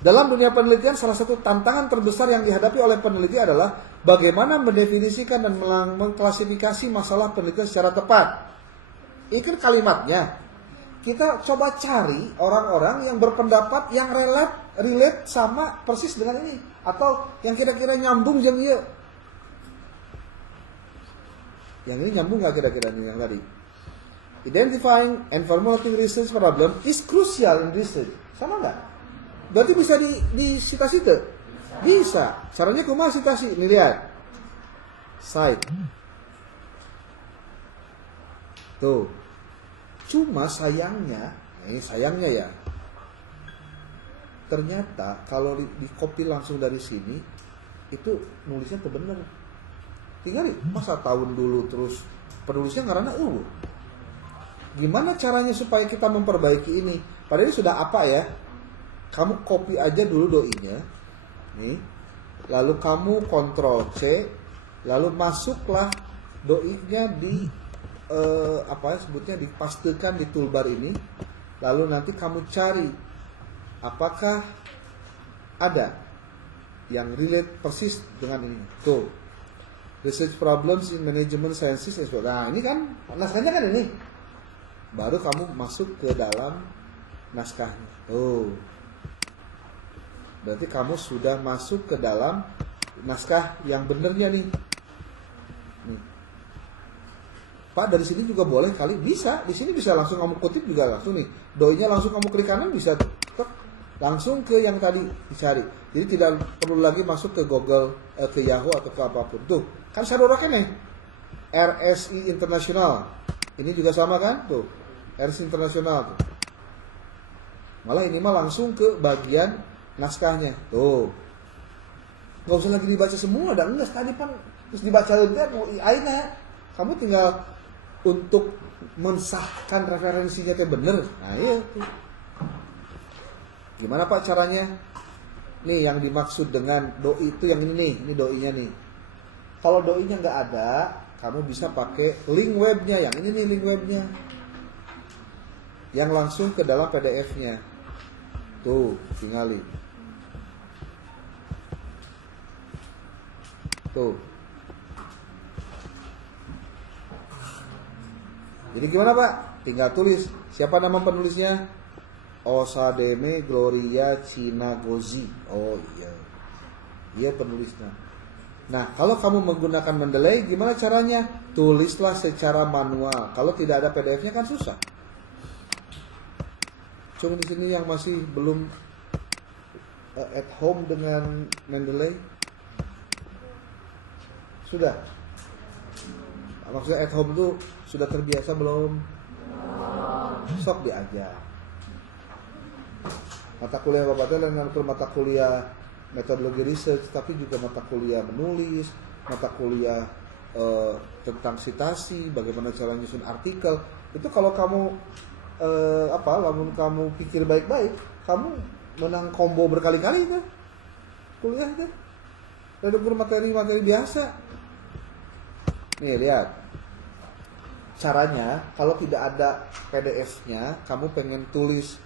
Dalam dunia penelitian, salah satu tantangan terbesar yang dihadapi oleh peneliti adalah bagaimana mendefinisikan dan mengklasifikasi masalah penelitian secara tepat. Ini kan kalimatnya. kita coba cari orang-orang yang berpendapat yang relate sama persis dengan ini, atau yang kira-kira nyambung jeung ieu. Yang ini nyambung nggak kira-kira nih yang tadi? Identifying and formulating research problem is crucial in research. Sama nggak? Berarti bisa di cita-cita? Bisa. Caranya kumaha citasi? Nih lihat. Cite. Tuh. Cuma sayangnya, ini sayangnya ya. Ternyata kalau di copy langsung dari sini, itu nulisnya tuh bener. Tinggal masa tahun dulu terus penulisnya ngaranna Gimana caranya supaya kita memperbaiki ini? Padahal ini sudah apa ya? Kamu copy aja dulu doinya. Nih. Lalu kamu Ctrl C, lalu masuklah doinya di sebutnya dipastekan di toolbar ini. Lalu nanti kamu cari apakah ada yang relate persis dengan ini. Tuh. Research problems in management sciences. Nah, ini kan naskahnya kan ini. Baru kamu masuk ke dalam naskahnya. Tuh. Berarti kamu sudah masuk ke dalam naskah yang benernya nih. Nih. Pak, dari sini juga boleh kali, bisa. Di sini bisa langsung kamu kutip juga langsung nih. Doinya langsung kamu klik kanan bisa langsung ke yang tadi dicari. Jadi tidak perlu lagi masuk ke Google, ke Yahoo atau ke apapun. Tuh, kan sadorake nih. RSI Internasional. Ini juga sama kan? Tuh. RSI Internasional tuh. Malah ini mah langsung ke bagian naskahnya. Tuh. Enggak usah lagi dibaca semua, dah enggak tadi kan terus dibaca lagi aina. Kamu tinggal untuk mensahkan referensinya teh bener. Nah, iya tuh. Gimana Pak caranya? Nih yang dimaksud dengan doi itu yang ini nih, ini doinya nih. Kalau doinya nggak ada, kamu bisa pakai link webnya, yang ini nih link webnya. Yang langsung ke dalam PDF-nya. Tuh, tinggalin. Tuh. Jadi gimana Pak? Tinggal tulis. Siapa nama penulisnya? Osademe Gloria Chinagozi. Oh iya. Iya penulisnya. Nah, kalau kamu menggunakan Mendeley, gimana caranya? Tulislah secara manual. Kalau tidak ada PDF-nya kan susah. Cuma di sini yang masih belum at home dengan Mendeley. Sudah. Maksudnya at home itu sudah terbiasa belum? Sok diajar. Mata kuliah Bapak teh lain mata kuliah metodologi research, tapi juga mata kuliah menulis, mata kuliah tentang citasi, bagaimana cara nyusun artikel. Itu kalau kamu lamun kamu pikir baik-baik, kamu menang combo berkali-kali kan? Kuliah kan? Ada materi-materi biasa. Nih lihat. Caranya kalau tidak ada PDF-nya, kamu pengen tulis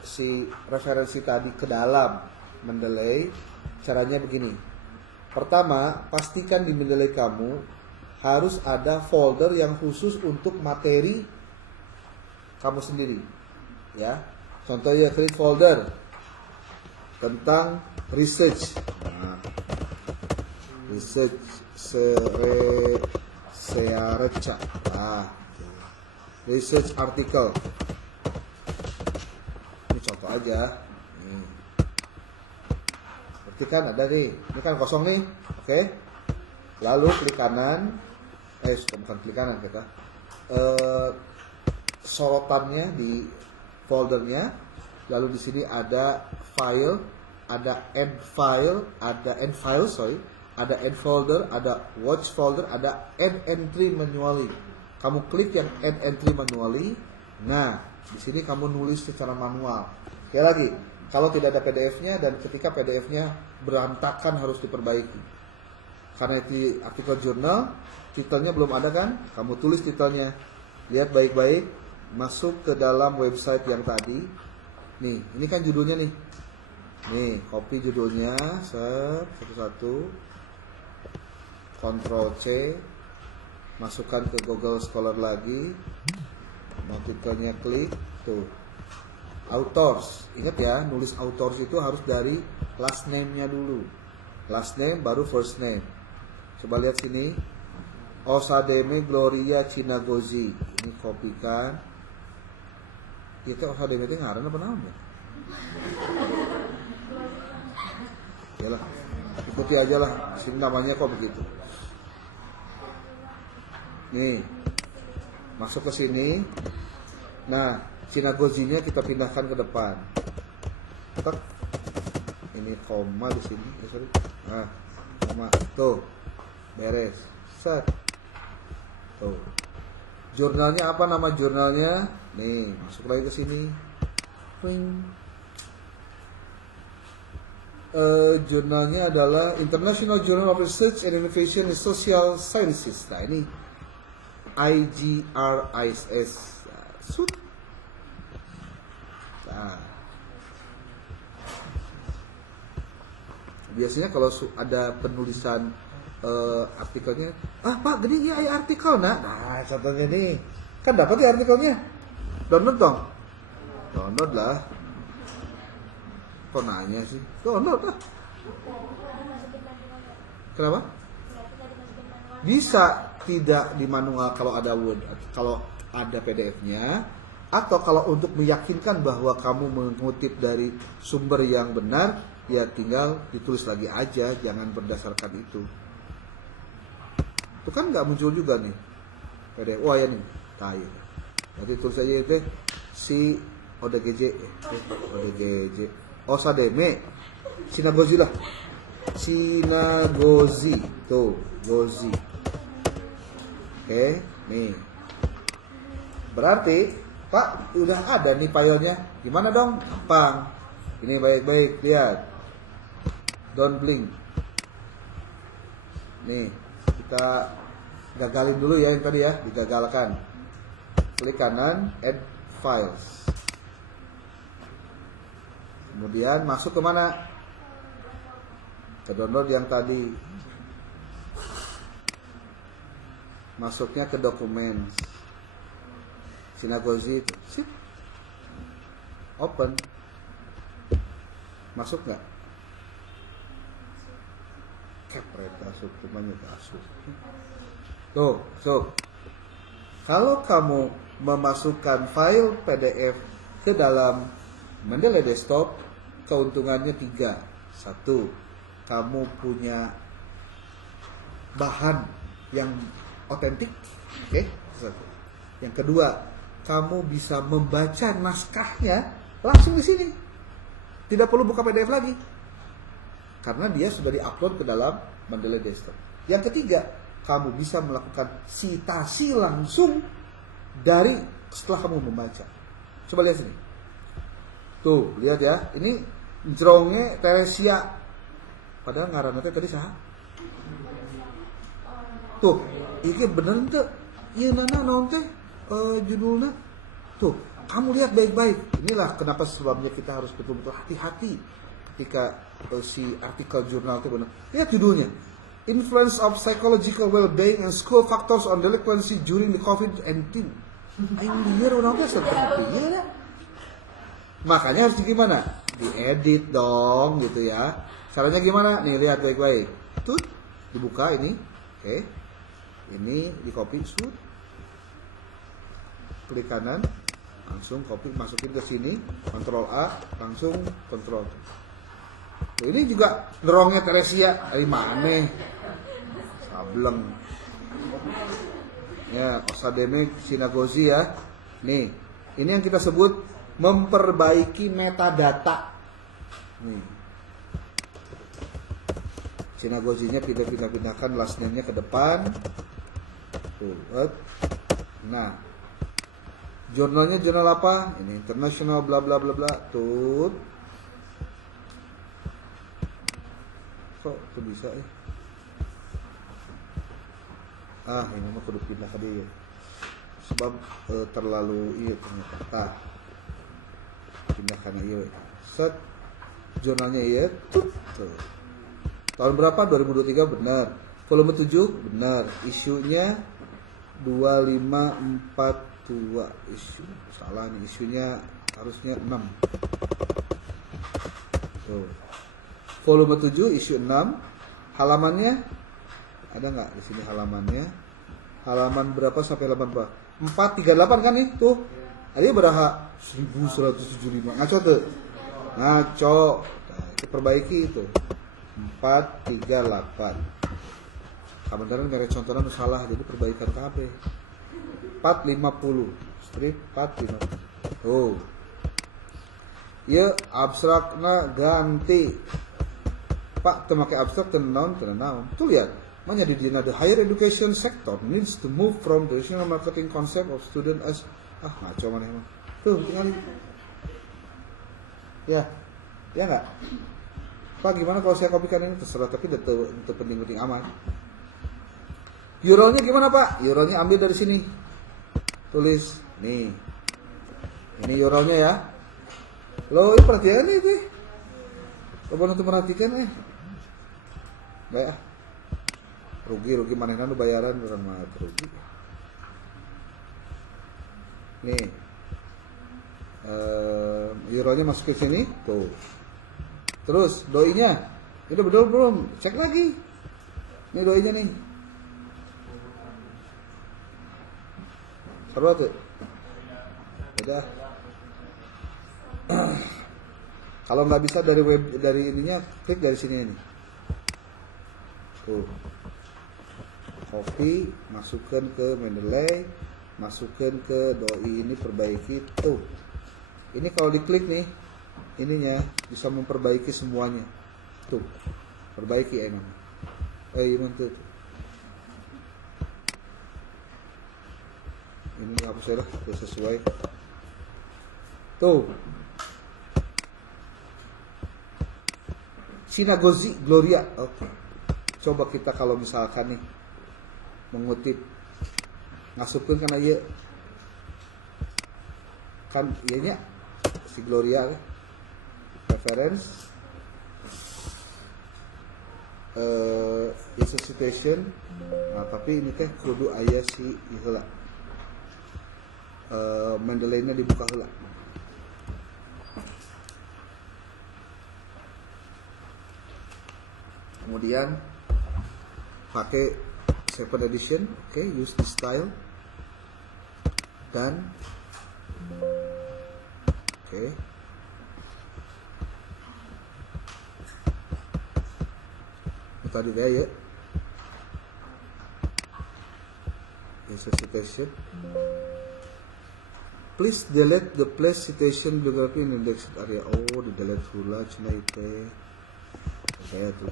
si referensi tadi ke dalam Mendeley, caranya begini. Pertama, pastikan di Mendeley kamu harus ada folder yang khusus untuk materi kamu sendiri. Ya. Contohnya create folder tentang research. Nah, research Seareca. Research article. Ini contoh aja. Nih. Berarti kan ada nih. Ini kan kosong nih. Oke. Lalu klik kanan. Bukan klik kanan kita. Sorotannya di foldernya. Lalu di sini ada file, ada add file, ada add file, ada add folder, ada watch folder, ada add entry manually. Kamu klik yang add entry manually. Nah, di sini kamu nulis secara manual. Sekali lagi, kalau tidak ada PDF-nya dan ketika PDF-nya berantakan harus diperbaiki. Karena itu artikel jurnal, titelnya belum ada kan? Kamu tulis titelnya. Lihat baik-baik, masuk ke dalam website yang tadi. Nih, ini kan judulnya nih. Nih, copy judulnya, satu-satu. Ctrl C, masukkan ke Google Scholar lagi, Artikelnya klik tuh. Authors, ingat ya, nulis authors itu harus dari last name-nya dulu. Last name baru first name. Coba lihat sini. Osademe Gloria Chinagozi. Ini kopikan. Ya kayak Osademe itu ngaran apa namanya? Yalah, ikuti aja lah. Sini namanya kok begitu. Nih, masuk ke sini. Nah, Chinagozi-nya kita pindahkan ke depan. Tek. Ini koma di sini. Sorry. Nah, koma. Tuh. Beres. Set. Tuh. Jurnalnya apa nama jurnalnya? Nih, masuk lagi ke sini. Ring. Jurnalnya adalah International Journal of Research and Innovation in Social Sciences. Nah, ini IGRIS. Sud. Nah, biasanya kalau ada penulisan artikelnya, Pak gini ya artikel nah contohnya nih, kan dapat ya artikelnya, download dong, download lah, kok nanya sih, download lah, kenapa? Bisa tidak di manual kalau ada Word, kalau ada PDF-nya. Atau kalau untuk meyakinkan bahwa kamu mengutip dari sumber yang benar, ya tinggal ditulis lagi aja, jangan berdasarkan itu. Itu kan nggak muncul juga nih PDF. Wah ya nih, tahu. Nanti tulis aja itu si ODGJ, Osademe, Chinagozi lah, Chinagozi, tuh, Gozi. Oke, nih. Berarti Pak, udah ada nih filenya. Gimana dong? Gampang. Ini baik-baik, lihat. Don't blink. Nih, kita gagalin dulu ya yang tadi ya, digagalkan. Klik kanan, add files. Kemudian masuk ke mana? Ke download yang tadi. Masuknya ke dokumen. Chinagozi itu, sip, open, masuk nggak? Kepret masuk, temannya masuk. Tuh, so, kalau kamu memasukkan file PDF ke dalam Mendeley Desktop, keuntungannya 3. 1, kamu punya bahan yang otentik, oke? Yang kedua, kamu bisa membaca naskahnya langsung di sini. Tidak perlu buka PDF lagi. Karena dia sudah diupload ke dalam Mendeley Desktop. Yang ketiga, kamu bisa melakukan citasi langsung dari setelah kamu membaca. Coba lihat sini. Tuh, lihat ya. Ini jerongnya Teresia. Padahal ngarannya tadi sah. Tuh, ini bener tuh. Iya nana naon teh? Judulnya tuh, kamu lihat baik-baik. Inilah kenapa sebabnya kita harus betul-betul hati-hati ketika si artikel jurnal itu benar. Lihat judulnya, Influence of Psychological Well-being and School Factors on Delinquency During the COVID-19. Aing liar orang teh seperti ya. Makanya harus gimana? Diedit dong gitu ya. Caranya gimana? Nih lihat baik-baik. Tuh, dibuka ini. Oke. Ini di copy shoot. Klik kanan, langsung copy, masukin ke sini, Ctrl A, langsung Ctrl. Ini juga nerongnya Teresia dari mana? Sableng. Ya, Osademe Chinagozi ya. Nih, ini yang kita sebut memperbaiki metadata. Nih. Chinagozi-nya pindahkan last name-nya ke depan. Tuh, nah. Jurnalnya jurnal apa? Ini international bla bla bla bla. Tuh. Kok itu bisa ya? Ini mah kudu pindah ke dia. Sebab terlalu iya ternyata. Pindahkan iya. Set. Jurnalnya iya. Tuh. Tahun berapa? 2023 benar. Volume 7 benar. Isunya 2542 isu. Salah nih, isunya harusnya 6. Tuh. Volume 7 isu 6. Halamannya ada nggak di sini halamannya? Halaman berapa sampai halaman berapa? 438 kan nih tuh. Ada berapa? 1175. Ngaco tuh. Ngaco. Nah, itu perbaiki itu. 438. Kebenaran merek contohnya salah, jadi perbaikan KB. 450. Strip 450. Tuh. Ya abstrakna ganti. Pak, temakai abstrak tenaun. Tuh lihat. Makanya di the higher education sector needs to move from traditional marketing concept of student as ngaco mana emang. Tuh, tinggal. Ya. Ya enggak? Pak, gimana kalau saya kopikan ini? Terserah, tapi itu penting-penting amat. Euronya gimana, Pak? Euronya ambil dari sini. Tulis nih. Ini euronya ya. Lo ini perhatian nih, teh. Coba nanti perhatikan Baik rugi mana lu bayaran orang mah rugi. Nih. Euronya masuk ke sini, tuh. Terus doinya. Itu betul belum? Cek lagi. Ini doinya nih. Seru tuh. Udah. Kalau nggak bisa dari web dari ininya, klik dari sini ini. Tuh. Copy, masukkan ke Mendeley, masukkan ke doi ini, perbaiki tuh. Ini kalau diklik nih, ininya bisa memperbaiki semuanya. Tuh. Perbaiki emang. Ini tuh. Ini hapus ya lah, udah sesuai. Tuh. Sinagogi Gloria. Oke. Coba kita kalau misalkan nih mengutip ngasupkeun kana ieu. Kan ieu nya si Gloria reference is a citation. Nah, tapi ini teh kudu aya si heula. Mendeley-nya dibuka heula. Kemudian pakai 7 edition, oke, use this style dan oke. Tadi ya. Use citation. Please delete the place citation bibliography in indexed area. Oh, di delete hula cina itu. Saya tuh.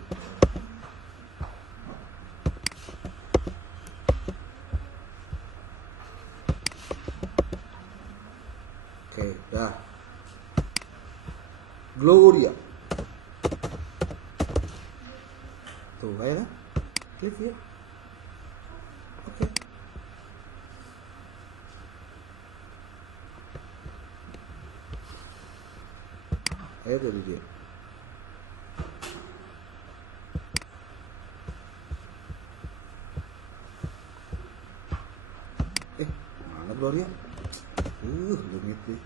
Oke, dah. Gloria. Tuh, ya. Klik ya. Oke. Ayo dari dia. Mana Gloria? Limit deh.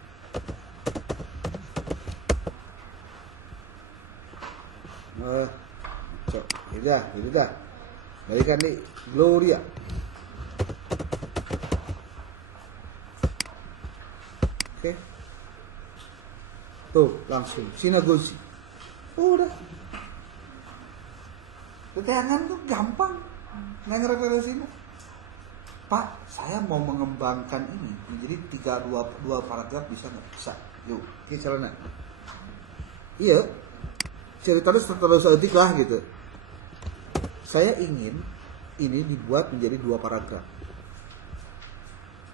Ini dah. Balikan nih Gloria. Oke. Tuh, langsung sinagogi. Udah. Keterangan tuh gampang. Nggak referensinya. Pak, saya mau mengembangkan ini menjadi 2 paragraf, bisa nggak? Bisa. Yuk, ini caranya. Iya. Ceritanya terus etik lah gitu. Saya ingin ini dibuat menjadi 2 paragraf.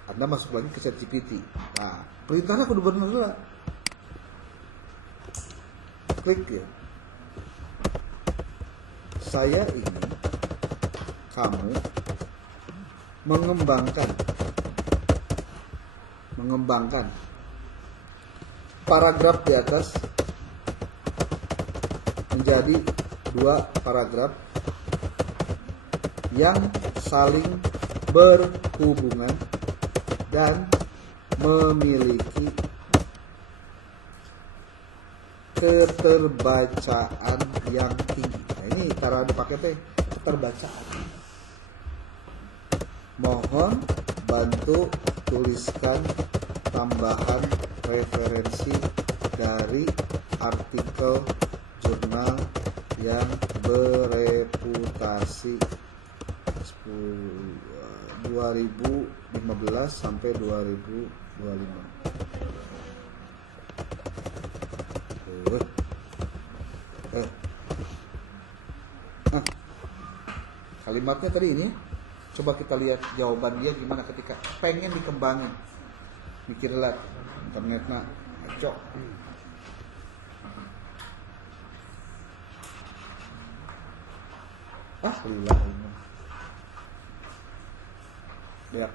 Anda masuk lagi ke ChatGPT. Nah, perintahnya kudu bener lah. Klik ya. Saya ingin kamu mengembangkan paragraf di atas menjadi 2 paragraf yang saling hubungan dan memiliki keterbacaan yang tinggi. Nah, ini cara dipakai teh keterbacaan. Mohon bantu tuliskan tambahan referensi dari artikel jurnal yang bereputasi 2015 sampai 2025. Kalimatnya tadi ini, coba kita lihat jawaban dia gimana ketika pengen dikembangin. Mikirlah internetnya acok. Lila ini. Lihat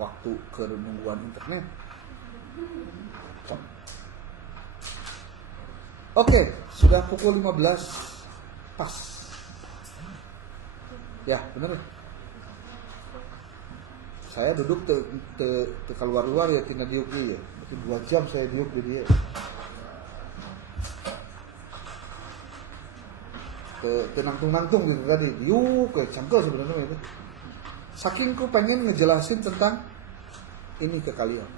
waktu kenungguan internet. Oke, sudah pukul 15 pas. Ya, benar ya. Saya duduk te keluar-luar ya tina diuk dia. Berarti 2 jam saya diuk di dia. Tenang-tenang gitu tadi. Diuk kayak cangkel sebenarnya itu. Saking ku pengen ngejelasin tentang ini ke kalian.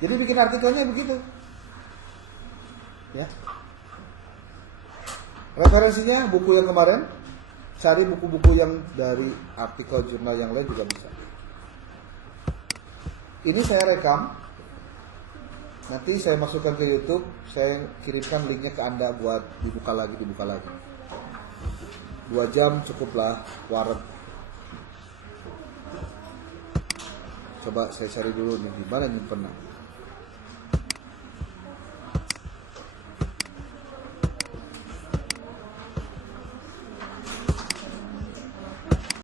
Jadi bikin artikelnya begitu. Ya. Referensinya buku yang kemarin, cari buku-buku yang dari artikel jurnal yang lain juga bisa. Ini saya rekam, nanti saya masukkan ke YouTube, saya kirimkan linknya ke Anda buat dibuka lagi. 2 jam cukuplah waret. Coba saya cari dulu nih, gimana nyimpennya.